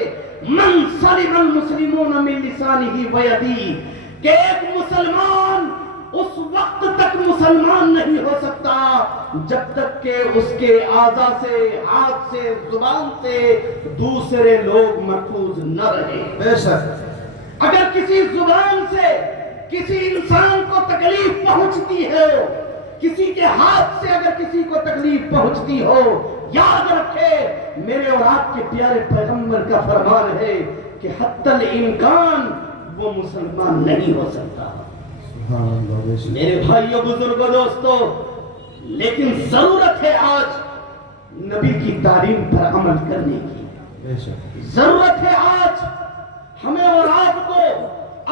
من سلم المسلمون من لسانہ ویدہ، کہ ایک مسلمان اس وقت تک مسلمان نہیں ہو سکتا جب تک کہ اس کے اعضاء سے، ہاتھ سے، زبان سے دوسرے لوگ محفوظ نہ رہے۔ بے شک۔ اگر کسی زبان سے کسی انسان کو تکلیف پہنچتی ہے، کسی کے ہاتھ سے اگر کسی کو تکلیف پہنچتی ہو، یاد رکھے میرے اور آپ کے پیارے پیغمبر کا فرمان ہے کہ حتی الامکان وہ مسلمان نہیں ہو سکتا۔ میرے بھائیوں، بزرگوں، دوستو، لیکن ضرورت ہے آج نبی کی تعلیم پر عمل کرنے کی۔ ضرورت ہے آج ہمیں اور آپ کو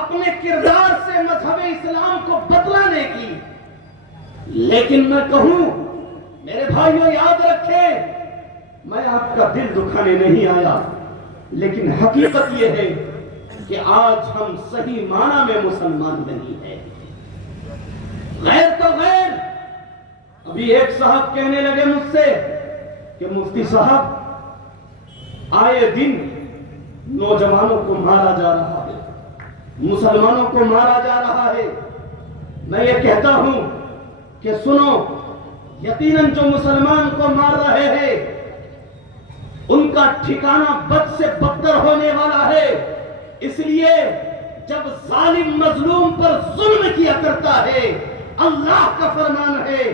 اپنے کردار سے مذہب اسلام کو بدلانے کی۔ لیکن میں کہوں، میرے بھائیوں، یاد رکھیں، میں آپ کا دل دکھانے نہیں آیا، لیکن حقیقت یہ ہے کہ آج ہم صحیح معنی میں مسلمان نہیں ہیں۔ غیر تو غیر۔ ابھی ایک صاحب کہنے لگے مجھ سے کہ مفتی صاحب، آئے دن نوجوانوں کو مارا جا رہا ہے، مسلمانوں کو مارا جا رہا ہے۔ میں یہ کہتا ہوں کہ سنو، یقیناً جو مسلمان کو مار رہے ہیں ان کا ٹھکانہ بد سے بدتر ہونے والا ہے۔ اس لیے جب ظالم مظلوم پر ظلم کیا کرتا ہے، اللہ کا فرمان ہے،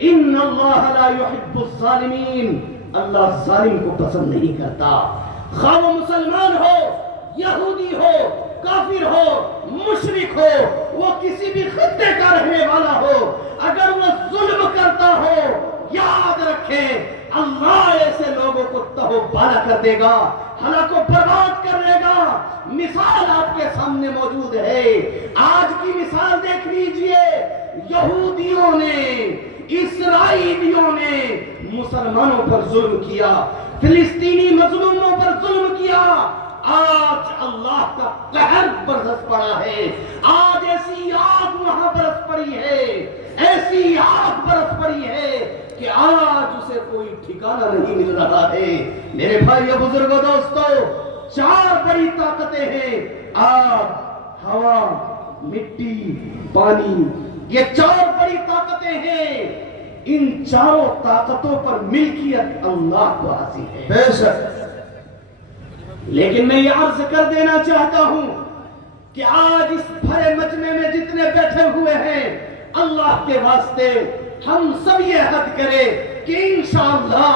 ان اللہ لا يحب الظالمین، اللہ ظالم کو پسند نہیں کرتا۔ خواہ وہ مسلمان ہو یہودی ہو، کافر ہو، مشرک ہو، وہ کسی بھی خطے کا رہنے والا ہو، اگر وہ ظلم کرتا ہو، یاد رکھیں اللہ ایسے لوگوں کو تہو بالا کر دے گا، ہلاک و برباد کر دے گا۔ مثال آپ کے سامنے موجود ہے، آج کی مثال دیکھ لیجئے، یہودیوں نے، اسرائیلیوں نے مسلمانوں پر ظلم کیا، فلسطینی مظلوموں پر ظلم کیا۔ آج اللہ کا قہر برس پڑا ہے، آج ایسی آگ وہاں برس پڑی ہے، ایسی آگ برس پڑی ہے کہ آج اسے کوئی ٹھکانہ نہیں مل رہا ہے۔ میرے بھائیو، بزرگوں، دوستو، چار بڑی طاقتیں ہیں، آگ، ہوا، مٹی، پانی، یہ چار بڑی طاقتیں ہیں۔ ان چاروں طاقتوں پر ملکیت اللہ کو حاصل ہے، بے شک۔ لیکن میں یہ عرض کر دینا چاہتا ہوں کہ آج اس بھرے مجمع میں جتنے بیٹھے ہوئے ہیں، اللہ کے واسطے ہم سب یہ عہد کریں کہ انشاءاللہ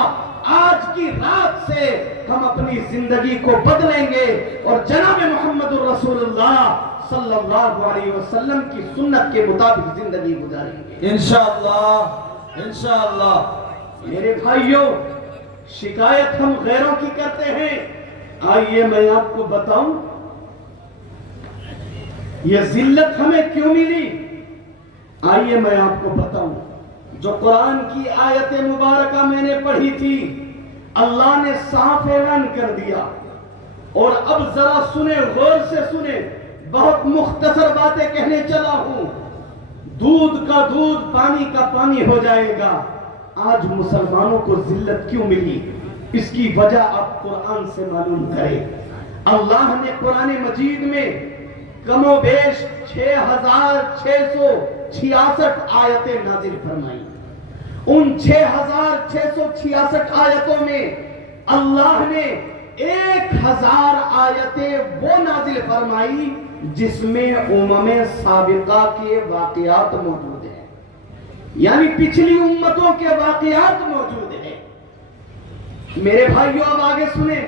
آج کی رات سے ہم اپنی زندگی کو بدلیں گے اور جناب محمد الرسول اللہ صلی اللہ علیہ وسلم کی سنت کے مطابق زندگی گزاریں گے انشاءاللہ، انشاءاللہ۔ میرے بھائیوں، شکایت ہم غیروں کی کرتے ہیں، آئیے میں آپ کو بتاؤں یہ ذلت ہمیں کیوں ملی۔ آئیے میں آپ کو بتاؤں، جو قرآن کی آیت مبارکہ میں نے پڑھی تھی، اللہ نے صاف اعلان کر دیا، اور اب ذرا سنیں، غور سے سنیں، بہت مختصر باتیں کہنے چلا ہوں۔ دودھ کا دودھ، پانی کا پانی ہو جائے گا۔ آج مسلمانوں کو ذلت کیوں ملی؟ اس کی وجہ آپ قرآن سے معلوم کریں۔ اللہ نے قرآن مجید میں کم و بیش 6666 آیتیں نازل فرمائی۔ ان 6666 آیتوں میں اللہ نے 1000 آیتیں وہ نازل فرمائی جس میں امم سابقہ کے واقعات موجود ہیں، یعنی پچھلی امتوں کے واقعات موجود ہیں۔ میرے بھائیوں، اب آگے سنیں،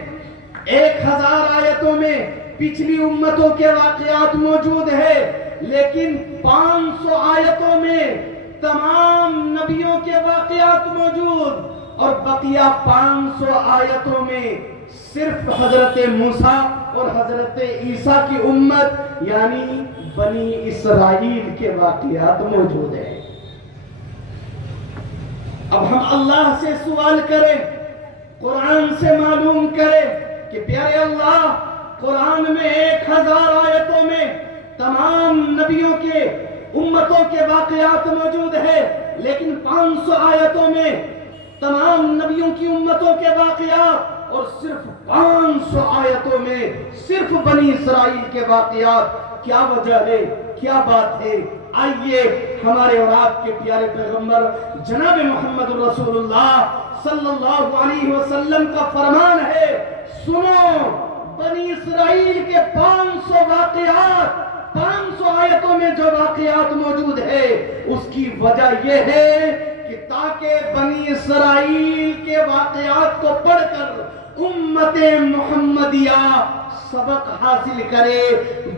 1000 آیتوں میں پچھلی امتوں کے واقعات موجود ہے، لیکن 500 آیتوں میں تمام نبیوں کے واقعات موجود، اور بقیہ 500 آیتوں میں صرف حضرت موسیٰ اور حضرت عیسیٰ کی امت یعنی بنی اسرائیل کے واقعات موجود ہیں۔ اب ہم اللہ سے سوال کریں، قرآن سے معلوم کریں کہ پیارے اللہ، قرآن میں 1000 آیتوں میں تمام نبیوں کے امتوں کے واقعات موجود ہے، لیکن 500 آیتوں میں تمام نبیوں کی امتوں کے واقعات، اور صرف 500 آیتوں میں صرف بنی اسرائیل کے واقعات۔ کیا وجہ ہے؟ کیا بات ہے؟ آئیے ہمارے اور آپ کے پیارے پیغمبر جناب محمد رسول اللہ صلی اللہ علیہ وسلم کا فرمان ہے، سنو، بنی اسرائیل کے 500 واقعات، 500 آیتوں میں جو واقعات موجود ہے، اس کی وجہ یہ ہے کہ تاکہ بنی اسرائیل کے واقعات کو پڑھ کر امت محمدیہ سبق حاصل کرے۔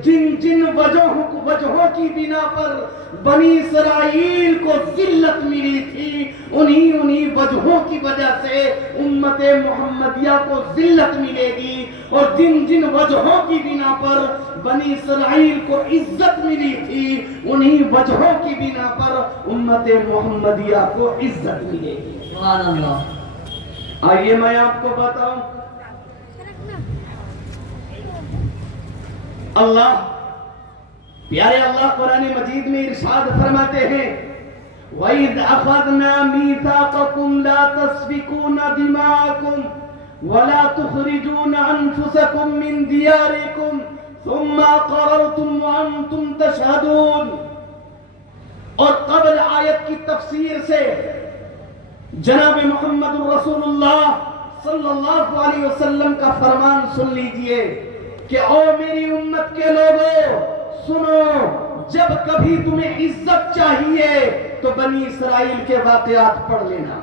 جن جن وجہوں کی بنا پر بنی اسرائیل کو ذلت ملی تھی، انہی وجہوں کی وجہ سے امت محمدیہ کو ذلت ملے گی، اور جن جن وجہوں کی بنا پر بنی اسرائیل کو عزت ملی تھی، انہی وجہوں کی بنا پر امت محمدیہ کو عزت ملے گی۔ سبحان اللہ۔ آئیے میں آپ کو بتاؤں، اللہ پیارے اللہ قرآن مجید میں ارشاد فرماتے ہیں، وَإِذْ أَخَذْنَا مِيثَاقَكُمْ لَا تَسْفِكُونَ دِمَاءَكُمْ وَلَا تُخْرِجُونَ أَنفُسَكُمْ مِنْ دِيَارِكُمْ ثُمَّ أَقْرَرْتُمْ وَأَنْتُمْ تَشْهَدُونَ۔ اور قبل آیت کی تفسیر سے جناب محمد رسول اللہ صلی اللہ علیہ وسلم کا فرمان سن لیجئے کہ او میری امت کے لوگوں، سنو، جب کبھی تمہیں عزت چاہیے تو بنی اسرائیل کے واقعات پڑھ لینا،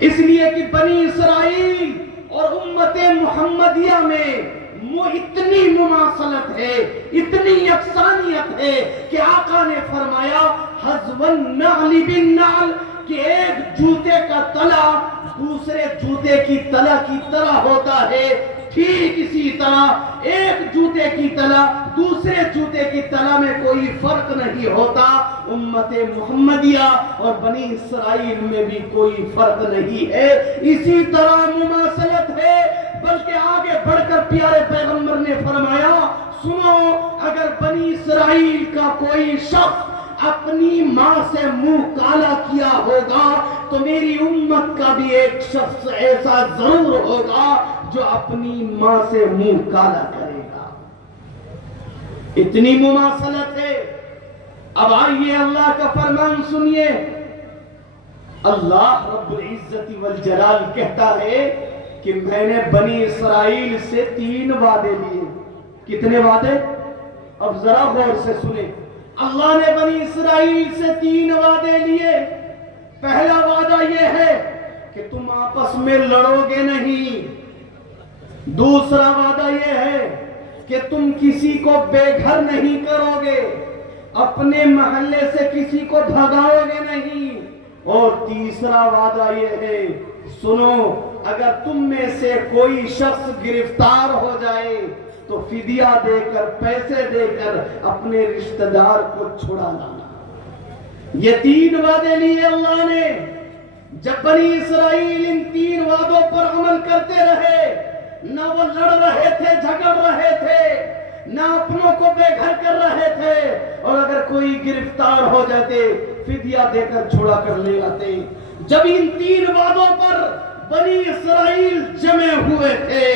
اس لیے کہ بنی اسرائیل اور امت محمدیہ میں اتنی مماثلت ہے، اتنی یکسانیت ہے کہ آقا نے فرمایا حذو النعل بالنعل، کہ ایک جوتے کا تلا دوسرے جوتے کی تلا کی طرح ہوتا ہے، ٹھیک اسی طرح ایک جوتے کی تلا دوسرے جوتے کی تلا میں کوئی فرق نہیں ہوتا۔ امت محمدیہ اور بنی اسرائیل میں بھی کوئی فرق نہیں ہے، اسی طرح مماثلت ہے۔ بلکہ آگے بڑھ کر پیارے پیغمبر نے فرمایا سنو، اگر بنی اسرائیل کا کوئی شخص اپنی ماں سے منہ کالا کیا ہوگا تو میری امت کا بھی ایک شخص ایسا ضرور ہوگا جو اپنی ماں سے منہ کالا کرے گا۔ اتنی مماثلت ہے۔ اب آئیے اللہ کا فرمان سنیے۔ اللہ رب العزت والجلال کہتا ہے کہ میں نے بنی اسرائیل سے 3 وعدے لیے۔ کتنے وعدے؟ اب ذرا غور سے سنیں۔ اللہ نے بنی اسرائیل سے 3 وعدے لیے۔ پہلا وعدہ یہ ہے کہ تم آپس میں لڑو گے نہیں۔ دوسرا وعدہ یہ ہے کہ تم کسی کو بے گھر نہیں کرو گے، اپنے محلے سے کسی کو بھگاؤ گے نہیں۔ اور تیسرا وعدہ یہ ہے، سنو، اگر تم میں سے کوئی شخص گرفتار ہو جائے تو فدیہ دے کر، پیسے دے کر اپنے رشتہ دار کو چھڑا لانا۔ یہ 3 وعدے لیے اللہ نے۔ جب بنی اسرائیل ان 3 وعدوں پر عمل کرتے رہے، نہ وہ لڑ رہے تھے، جھگڑ رہے تھے، نہ اپنوں کو بے گھر کر رہے تھے، اور اگر کوئی گرفتار ہو جاتے فدیہ دے کر چھڑا کر لے آتے۔ جب ان 3 وعدوں پر بنی اسرائیل جمع ہوئے تھے،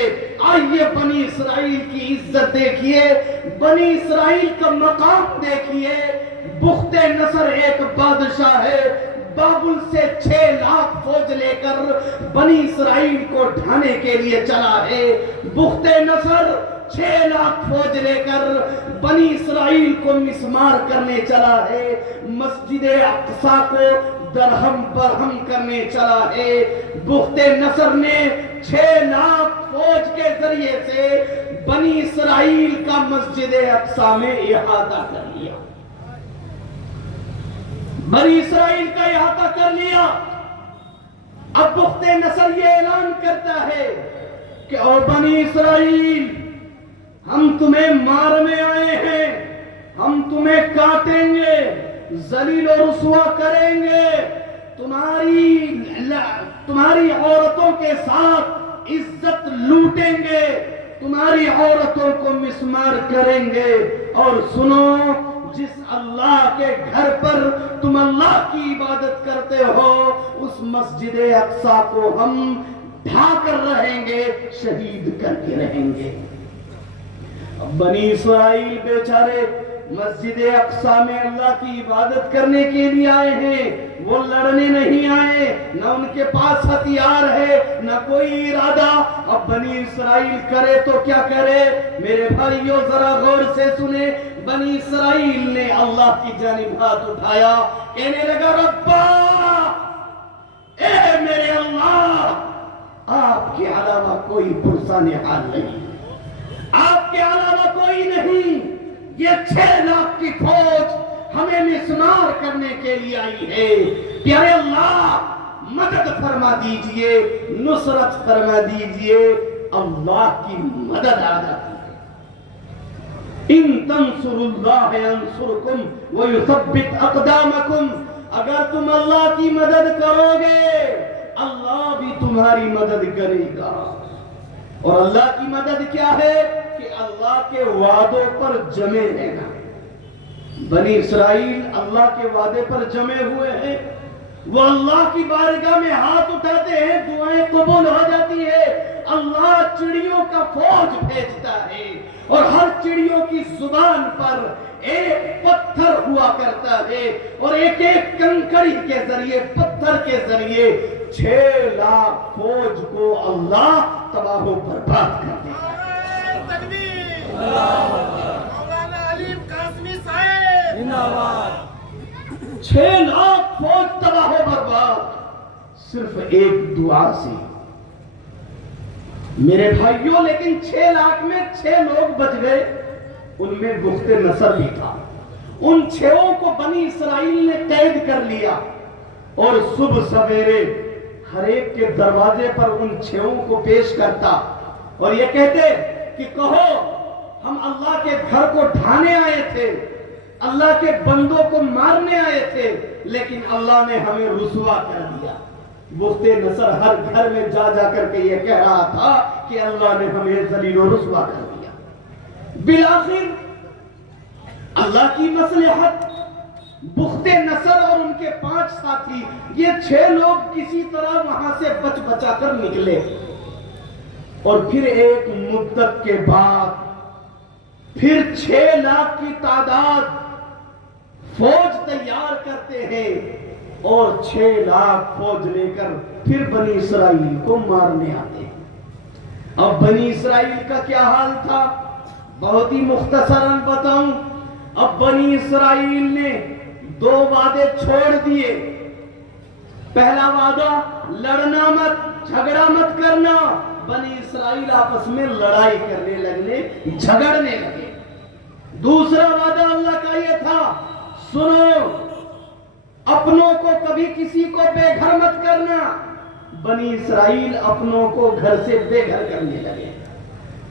آئیے بنی اسرائیل کی عزت دیکھیے، بنی اسرائیل کا مقام دیکھیے۔ بخت نصر ایک بادشاہ ہے، بابل سے 6 لاکھ فوج لے کر بنی اسرائیل کو ڈھانے کے لیے چلا ہے۔ بخت نصر 6 لاکھ فوج لے کر بنی اسرائیل کو مسمار کرنے چلا ہے، مسجد اقصی کو درہم برہم کرنے چلا ہے۔ بخت نصر نے 6 لاکھ فوج کے ذریعے سے بنی اسرائیل کا مسجد اقصی میں احاطہ کر لیا، بنی اسرائیل کا احاطہ کر لیا۔ اب بخت نصر یہ اعلان کرتا ہے کہ او بنی اسرائیل، ہم تمہیں مارنے آئے ہیں، ہم تمہیں کاٹیں گے، ذلیل و رسوا کریں گے، تمہاری عورتوں کے ساتھ عزت لوٹیں گے، تمہاری عورتوں کو مسمار کریں گے۔ اور سنو، جس اللہ کے گھر پر تم اللہ کی عبادت کرتے ہو، اس مسجد اقصی کو ہم ڈھا کر رہیں گے، شہید کر کے رہیں گے۔ بنی اسرائیل بیچارے مسجد اقصی میں اللہ کی عبادت کرنے کے لیے آئے ہیں، وہ لڑنے نہیں آئے، نہ ان کے پاس ہتھیار ہے، نہ کوئی ارادہ۔ اب بنی اسرائیل کرے تو کیا کرے؟ میرے بھائیوں ذرا غور سے سنیں۔ بنی اسرائیل نے اللہ کی جانب ہاتھ اٹھایا، کہنے لگا ربا، اے میرے اللہ، آپ کے علاوہ کوئی پرسان حال نہیں، آپ کے علاوہ کوئی نہیں۔ یہ 6 لاکھ کی فوج ہمیں مسمار کرنے کے لیے آئی ہے، پیارے اللہ مدد فرما دیجئے، نصرت فرما دیجئے۔ اللہ کی مدد آ جاتی ہے۔ ان تنصروا اللہ ینصرکم ویثبت اقدامکم، اگر تم اللہ کی مدد کرو گے اللہ بھی تمہاری مدد کرے گا۔ اور اللہ کی مدد کیا ہے؟ کہ اللہ کے وعدوں پر جمے رہنا۔ بنی اسرائیل اللہ کے وعدے پر جمے ہوئے ہیں، وہ اللہ کی بارگاہ میں ہاتھ اٹھاتے ہیں، دعائیں قبول ہو جاتی ہے۔ اللہ چڑیوں کا فوج بھیجتا ہے، اور ہر چڑیوں کی زبان پر ایک پتھر ہوا کرتا ہے، اور ایک ایک کنکری کے ذریعے، پتھر کے ذریعے 6 لاکھ فوج کو اللہ تباہ و برباد کر دیتا ہے۔ مولانا علیم قاسمی صاحب 6 لاکھ فوج تباہ و برباد صرف ایک دعا سے۔ میرے بھائیوں لیکن 6 لاکھ میں 6 لوگ بچ گئے، ان میں بخت نصر بھی تھا۔ ان 6 کو بنی اسرائیل نے قید کر لیا اور صبح سویرے ہر ایک کے دروازے پر ان 6 کو پیش کرتا اور یہ کہتے کہ کہو ہم اللہ کے گھر کو ڈھانے آئے تھے، اللہ کے بندوں کو مارنے آئے تھے، لیکن اللہ نے ہمیں رسوا کر دیا۔ بخت نصر ہر گھر میں جا جا کر کے یہ کہہ رہا تھا کہ اللہ نے ہمیں ذلیل و رسوا کر دیا۔ بالآخر اللہ کی مصلحت، بخت نصر اور ان کے 5 ساتھی، یہ 6 لوگ کسی طرح وہاں سے بچ بچا کر نکلے، اور پھر ایک مدت کے بعد پھر 6 لاکھ کی تعداد فوج تیار کرتے ہیں اور 6 لاکھ فوج لے کر پھر بنی اسرائیل کو مارنے آتے ہیں۔ اب بنی اسرائیل کا کیا حال تھا بہت ہی مختصراً بتاؤں۔ اب بنی اسرائیل نے 2 وعدے چھوڑ دیے۔ پہلا وعدہ لڑنا مت، جھگڑا مت کرنا۔ بنی اسرائیل آپس میں لڑائی کرنے لگے، جھگڑنے لگے۔ دوسرا وعدہ اللہ کا یہ تھا، سنو اپنوں کو کبھی کسی کو بے گھر مت کرنا۔ بنی اسرائیل اپنوں کو گھر سے بے گھر کرنے لگے۔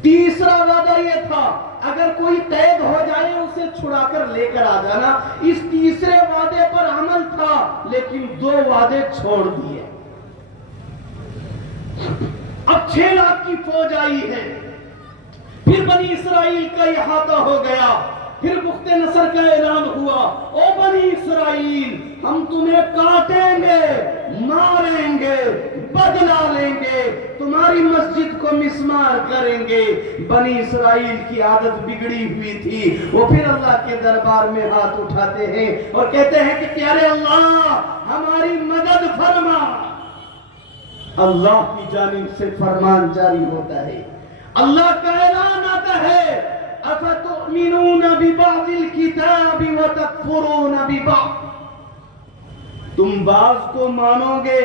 تیسرا وعدہ یہ تھا، اگر کوئی قید ہو جائے اسے چھڑا کر لے کر آ جانا۔ اس تیسرے وعدے پر عمل تھا، لیکن 2 وعدے چھوڑ دیے۔ اب 6 لاکھ کی فوج آئی ہے، پھر بنی اسرائیل کا احاطہ ہو گیا، پھر بخت نصر کا اعلان ہوا، او بنی اسرائیل ہم تمہیں کاٹیں گے، ماریں گے، بدلہ لیں گے، تمہاری مسجد کو مسمار کریں گے۔ بنی اسرائیل کی عادت بگڑی ہوئی تھی، وہ پھر اللہ کے دربار میں ہاتھ اٹھاتے ہیں اور کہتے ہیں کہ پیارے اللہ ہماری مدد فرما۔ اللہ کی جانب سے فرمان جاری ہوتا ہے، اللہ کا اعلان آتا ہے، افتؤمنون ببعض الکتاب وتکفرون ببعض، تم بعض کو مانو گے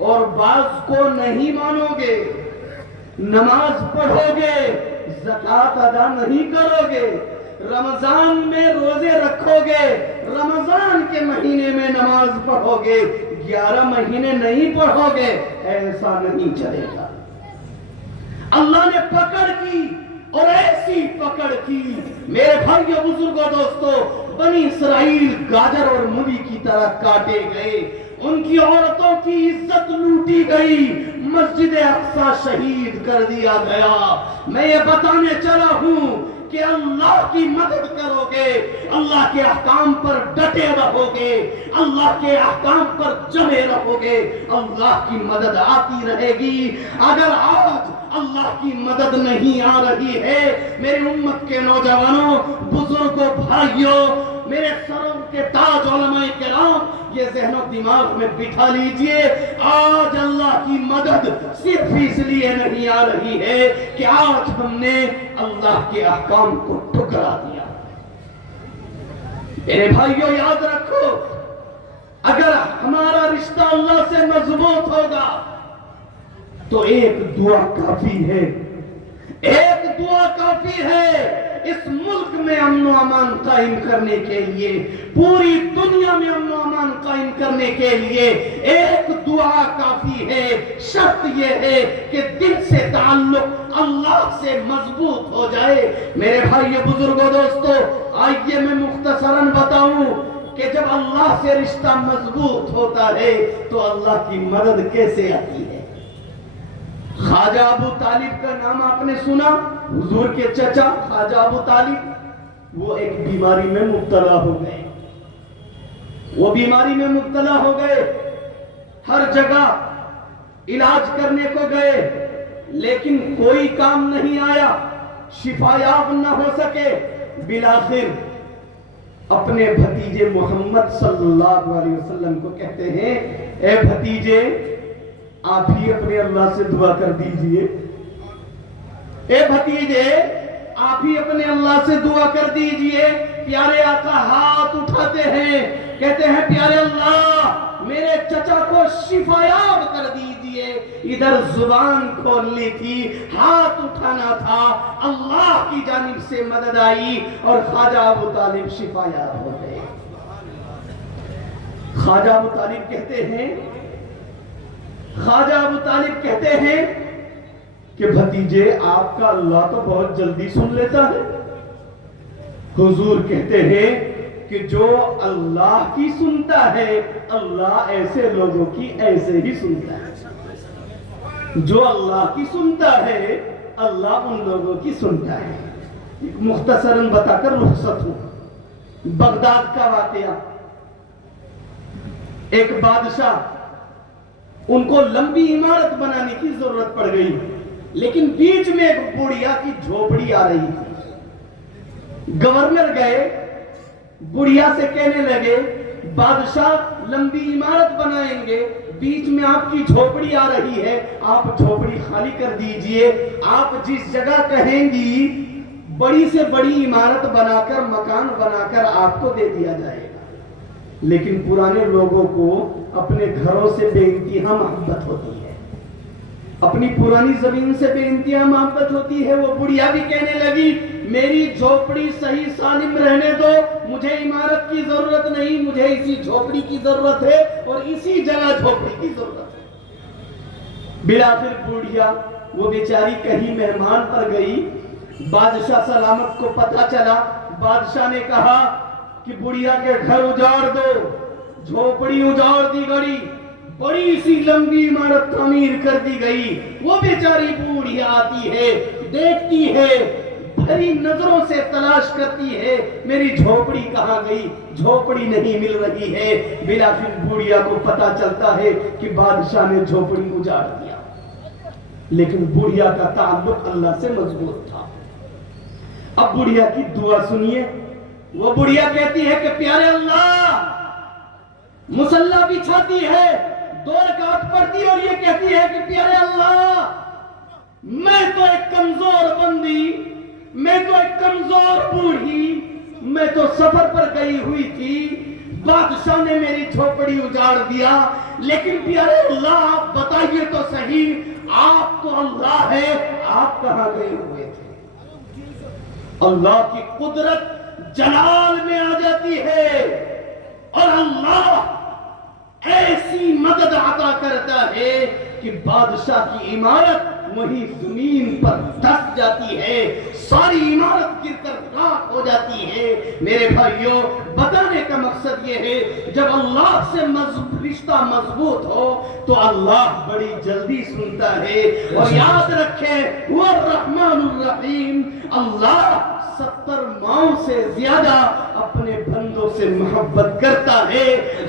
اور بعض کو نہیں مانو گے، نماز پڑھو گے، زکوٰۃ ادا نہیں کرو گے، رمضان میں روزے رکھو گے، رمضان کے مہینے میں نماز پڑھو گے، 11 مہینے نہیں پڑھو گے، ایسا نہیں چلے گا۔ اللہ نے پکڑ کی اور ایسی پکڑ کی، میرے بھائیو بزرگوں دوستو، بنی اسرائیل گاجر اور مولی کی طرح کاٹے گئے، ان کی عورتوں کی عزت لوٹی گئی، مسجد اقصی شہید کر دیا گیا۔ میں یہ بتانے چلا ہوں کہ اللہ کی مدد کرو گے، اللہ کے احکام پر ڈٹے رہو گے، اللہ کے احکام پر جمے رہو گے، اللہ کی مدد آتی رہے گی۔ اگر آج اللہ کی مدد نہیں آ رہی ہے، میری امت کے نوجوانوں، بزرگوں، بھائیوں، میرے سروں کے تاج علماء کرام، یہ ذہن و دماغ میں بٹھا لیجئے، آج اللہ کی مدد صرف اس لیے نہیں آ رہی ہے کہ آج ہم نے اللہ کے احکام کو ٹھکرا دیا۔ میرے بھائیوں یاد رکھو، اگر ہمارا رشتہ اللہ سے مضبوط ہوگا تو ایک دعا کافی ہے، ایک دعا کافی ہے۔ اس ملک میں امن و امان قائم کرنے کے لیے، پوری دنیا میں امن و امان قائم کرنے کے لیے ایک دعا کافی ہے۔ شرط یہ ہے کہ دل سے تعلق اللہ سے مضبوط ہو جائے۔ میرے بھائی بزرگوں دوستو، آئیے میں مختصراً بتاؤں کہ جب اللہ سے رشتہ مضبوط ہوتا ہے تو اللہ کی مدد کیسے آتی ہے۔ خواجہ ابو طالب کا نام آپ نے سنا، حضور کے چچا خواجہ ابو طالب، وہ ایک بیماری میں مبتلا ہو گئے، وہ بیماری میں مبتلا ہو گئے، ہر جگہ علاج کرنے کو گئے لیکن کوئی کام نہیں آیا، شفا یاب نہ ہو سکے۔ بالآخر اپنے بھتیجے محمد صلی اللہ علیہ وسلم کو کہتے ہیں، اے بھتیجے آپ ہی اپنے اللہ سے دعا کر دیجئے، اے بھتیجے آپ ہی اپنے اللہ سے دعا کر دیجئے۔ پیارے آقا ہاتھ اٹھاتے ہیں، کہتے ہیں پیارے اللہ میرے چچا کو شفایاب کر دیجئے. ادھر زبان کھولنی تھی, ہاتھ اٹھانا تھا, اللہ کی جانب سے مدد آئی اور خواجہ ابو طالب شفایاب ہو گئے. خواجہ ابو طالب کہتے ہیں کہ بھتیجے آپ کا اللہ تو بہت جلدی سن لیتا ہے. حضور کہتے ہیں کہ جو اللہ کی سنتا ہے اللہ ایسے لوگوں کی ایسے ہی سنتا ہے. جو اللہ کی سنتا ہے اللہ ان لوگوں کی سنتا ہے. مختصراً بتا کر رخصت ہوں. بغداد کا واقعہ, ایک بادشاہ, ان کو لمبی عمارت بنانے کی ضرورت پڑ گئی, لیکن بیچ میں ایک بڑھیا کی جھوپڑی آ رہی تھی. گورنر گئے, بڑھیا سے کہنے لگے بادشاہ لمبی عمارت بنائیں گے, بیچ میں آپ کی جھوپڑی آ رہی ہے, آپ جھوپڑی خالی کر دیجئے, آپ جس جگہ کہیں گی بڑی سے بڑی عمارت بنا کر, مکان بنا کر آپ کو دے دیا جائے گا. لیکن پرانے لوگوں کو اپنے گھروں سے بے انتہا محبت ہوتی ہے, اپنی پرانی زمین سے بے انتہا محبت ہوتی ہے. وہ بڑھیا بھی کہنے لگی میری جھوپڑی صحیح سالم رہنے دو, مجھے عمارت کی ضرورت نہیں, مجھے اسی جھوپڑی کی ضرورت ہے اور اسی جگہ جھوپڑی کی ضرورت ہے. بلاخر بڑھیا وہ بیچاری کہیں مہمان پر گئی, بادشاہ سلامت کو پتہ چلا. بادشاہ نے کہا کہ بڑھیا کے گھر اجاڑ دو, جھوپڑی اجاڑ دی گئی, بڑی سی لمبی عمارت تعمیر کر دی گئی. وہ بیچاری بوڑھیا آتی ہے, دیکھتی ہے, بھری نظروں سے تلاش کرتی ہے میری جھوپڑی کہاں گئی, جھوپڑی نہیں مل رہی ہے. بلاخر بوڑھیا کو پتا چلتا ہے کہ بادشاہ نے جھوپڑی اجاڑ دیا, لیکن بوڑھیا کا تعلق اللہ سے مضبوط تھا. اب بوڑھیا کی دعا سنیے. وہ بوڑھیا کہتی ہے کہ پیارے اللہ, مصلی بچھاتی ہے, 2 رکعت پڑھتی اور یہ کہتی ہے کہ پیارے اللہ میں تو ایک کمزور بندی, میں تو ایک کمزور بوڑھی, میں تو سفر پر گئی ہوئی تھی, بادشاہ نے میری جھوپڑی اجاڑ دیا, لیکن پیارے اللہ آپ بتائیے تو صحیح, آپ تو اللہ ہے, آپ کہاں گئے ہوئے تھے. اللہ کی قدرت جلال میں آ جاتی ہے اور اللہ ایسی مدد عطا کرتا ہے کہ بادشاہ کی عمارت وہی زمین پر دھس جاتی ہے, ساری عمارت گر کر راکھ ہو جاتی ہے. میرے بھائیوں, بتانے کا مقصد یہ ہے جب اللہ سے رشتہ مضبوط ہو تو اللہ بڑی جلدی سنتا ہے. اور یاد رکھیں وہ الرحمن الرحیم, اللہ 70 ماؤں سے زیادہ اپنے بندوں سے محبت کرتا ہے.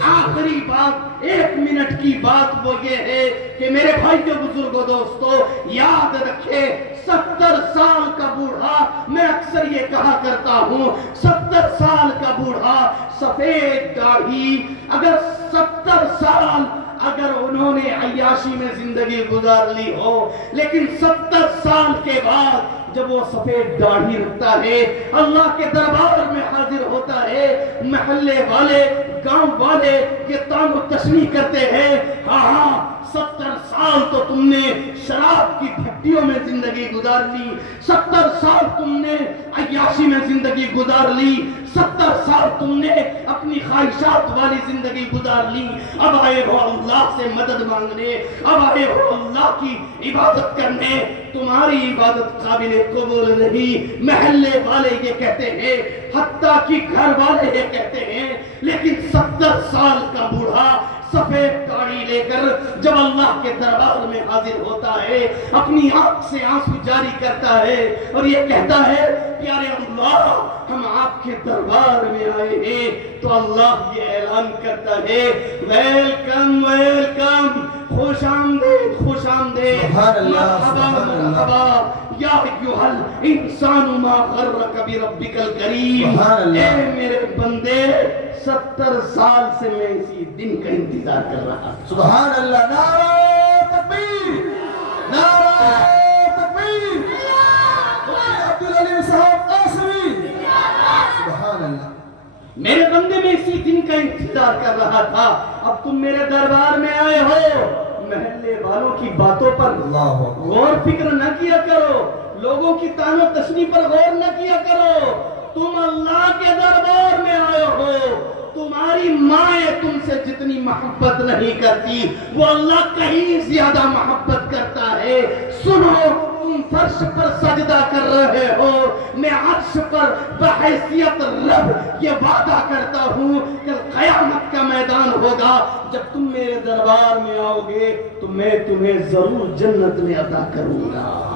آخری بات, 1 منٹ کی بات وہ یہ ہے کہ میرے بھائیوں بزرگوں دوستو یاد رکھے 70 سال کا بوڑھا, میں اکثر یہ کہا کرتا ہوں 70 سال کا بوڑھا سفید داڑھی, اگر 70 سال اگر انہوں نے عیاشی میں زندگی گزار لی ہو, لیکن 70 سال کے بعد جب وہ سفید داڑھی رکھتا ہے, اللہ کے دربار میں حاضر ہوتا ہے, محلے والے, گاؤں والے یہ تان و تشریح کرتے ہیں, ہاں 70 سال تو تم نے شراب کی بھٹیوں میں زندگی گزار لی, 70 سال تم نے عیاشی میں زندگی گزار لی, 70 سال تم نے اپنی خواہشات والی زندگی گزار لی, اب آئے ہو اللہ سے مدد مانگنے, اب آئے ہو اللہ کی عبادت کرنے. تمہاری عبادت قابل قبول نہیں, محلے والے یہ کہتے ہیں, حتیٰ کہ گھر والے یہ کہتے ہیں, لیکن 70 سال کا بوڑھا سفید داڑھی لے کر جب اللہ کے دربار میں حاضر ہوتا ہے, اپنی آنکھ سے آنسو جاری کرتا ہے اور یہ کہتا ہے پیارے اللہ ہم آپ کے دربار میں آئے ہیں, تو اللہ یہ اعلان کرتا ہے ویلکم ویلکم, خوش آمدید خوش آمدید, مرحبا مرحبا یا ایھا الانسان ما غرک بربک الکریم. اے میرے بندے 70 سال سے میں اسی دن کا انتظار کر رہا. سبحان اللہ, نعرہ تکبیر, نعرہ تکبیر, عبدالعلیم صاحب قاسمی, سبحان اللہ. میرے بندے میں اسی دن کا انتظار کر رہا تھا، اب تم میرے دربار میں آئے ہو، محلے والوں کی باتوں پر اللہ غور فکر نہ کیا کرو، لوگوں کی تان و تشنی پر غور نہ کیا کرو، تم اللہ کے دربار میں آئے ہو، تمہاری ماں تم سے جتنی محبت نہیں کرتی وہ اللہ کہیں زیادہ محبت کرتا ہے۔ سنو، تم فرش پر سجدہ کر رہے ہو، میں عرش پر بحیثیت رب یہ وعدہ کرتا ہوں کہ قیامت کا میدان ہوگا، جب تم میرے دربار میں آؤ گے تو میں تمہیں ضرور جنت میں عطا کروں گا۔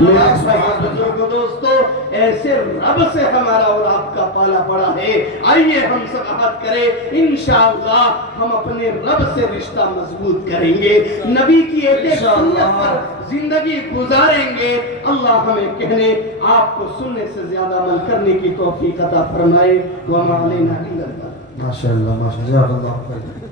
میرے دوستو، ایسے رب سے ہمارا اور آپ کا پالا پڑا ہے، آئیے ہم سب عہد کریں، انشاءاللہ ہم اپنے رب سے رشتہ مضبوط کریں گے، نبی کی ایک ایک سنت پر زندگی گزاریں گے۔ اللہ ہمیں کہنے آپ کو سننے سے زیادہ عمل کرنے کی توفیق عطا فرمائے۔ وما علینا الا البلاغ۔ ماشاءاللہ ماشاءاللہ، جزاک اللہ خیر۔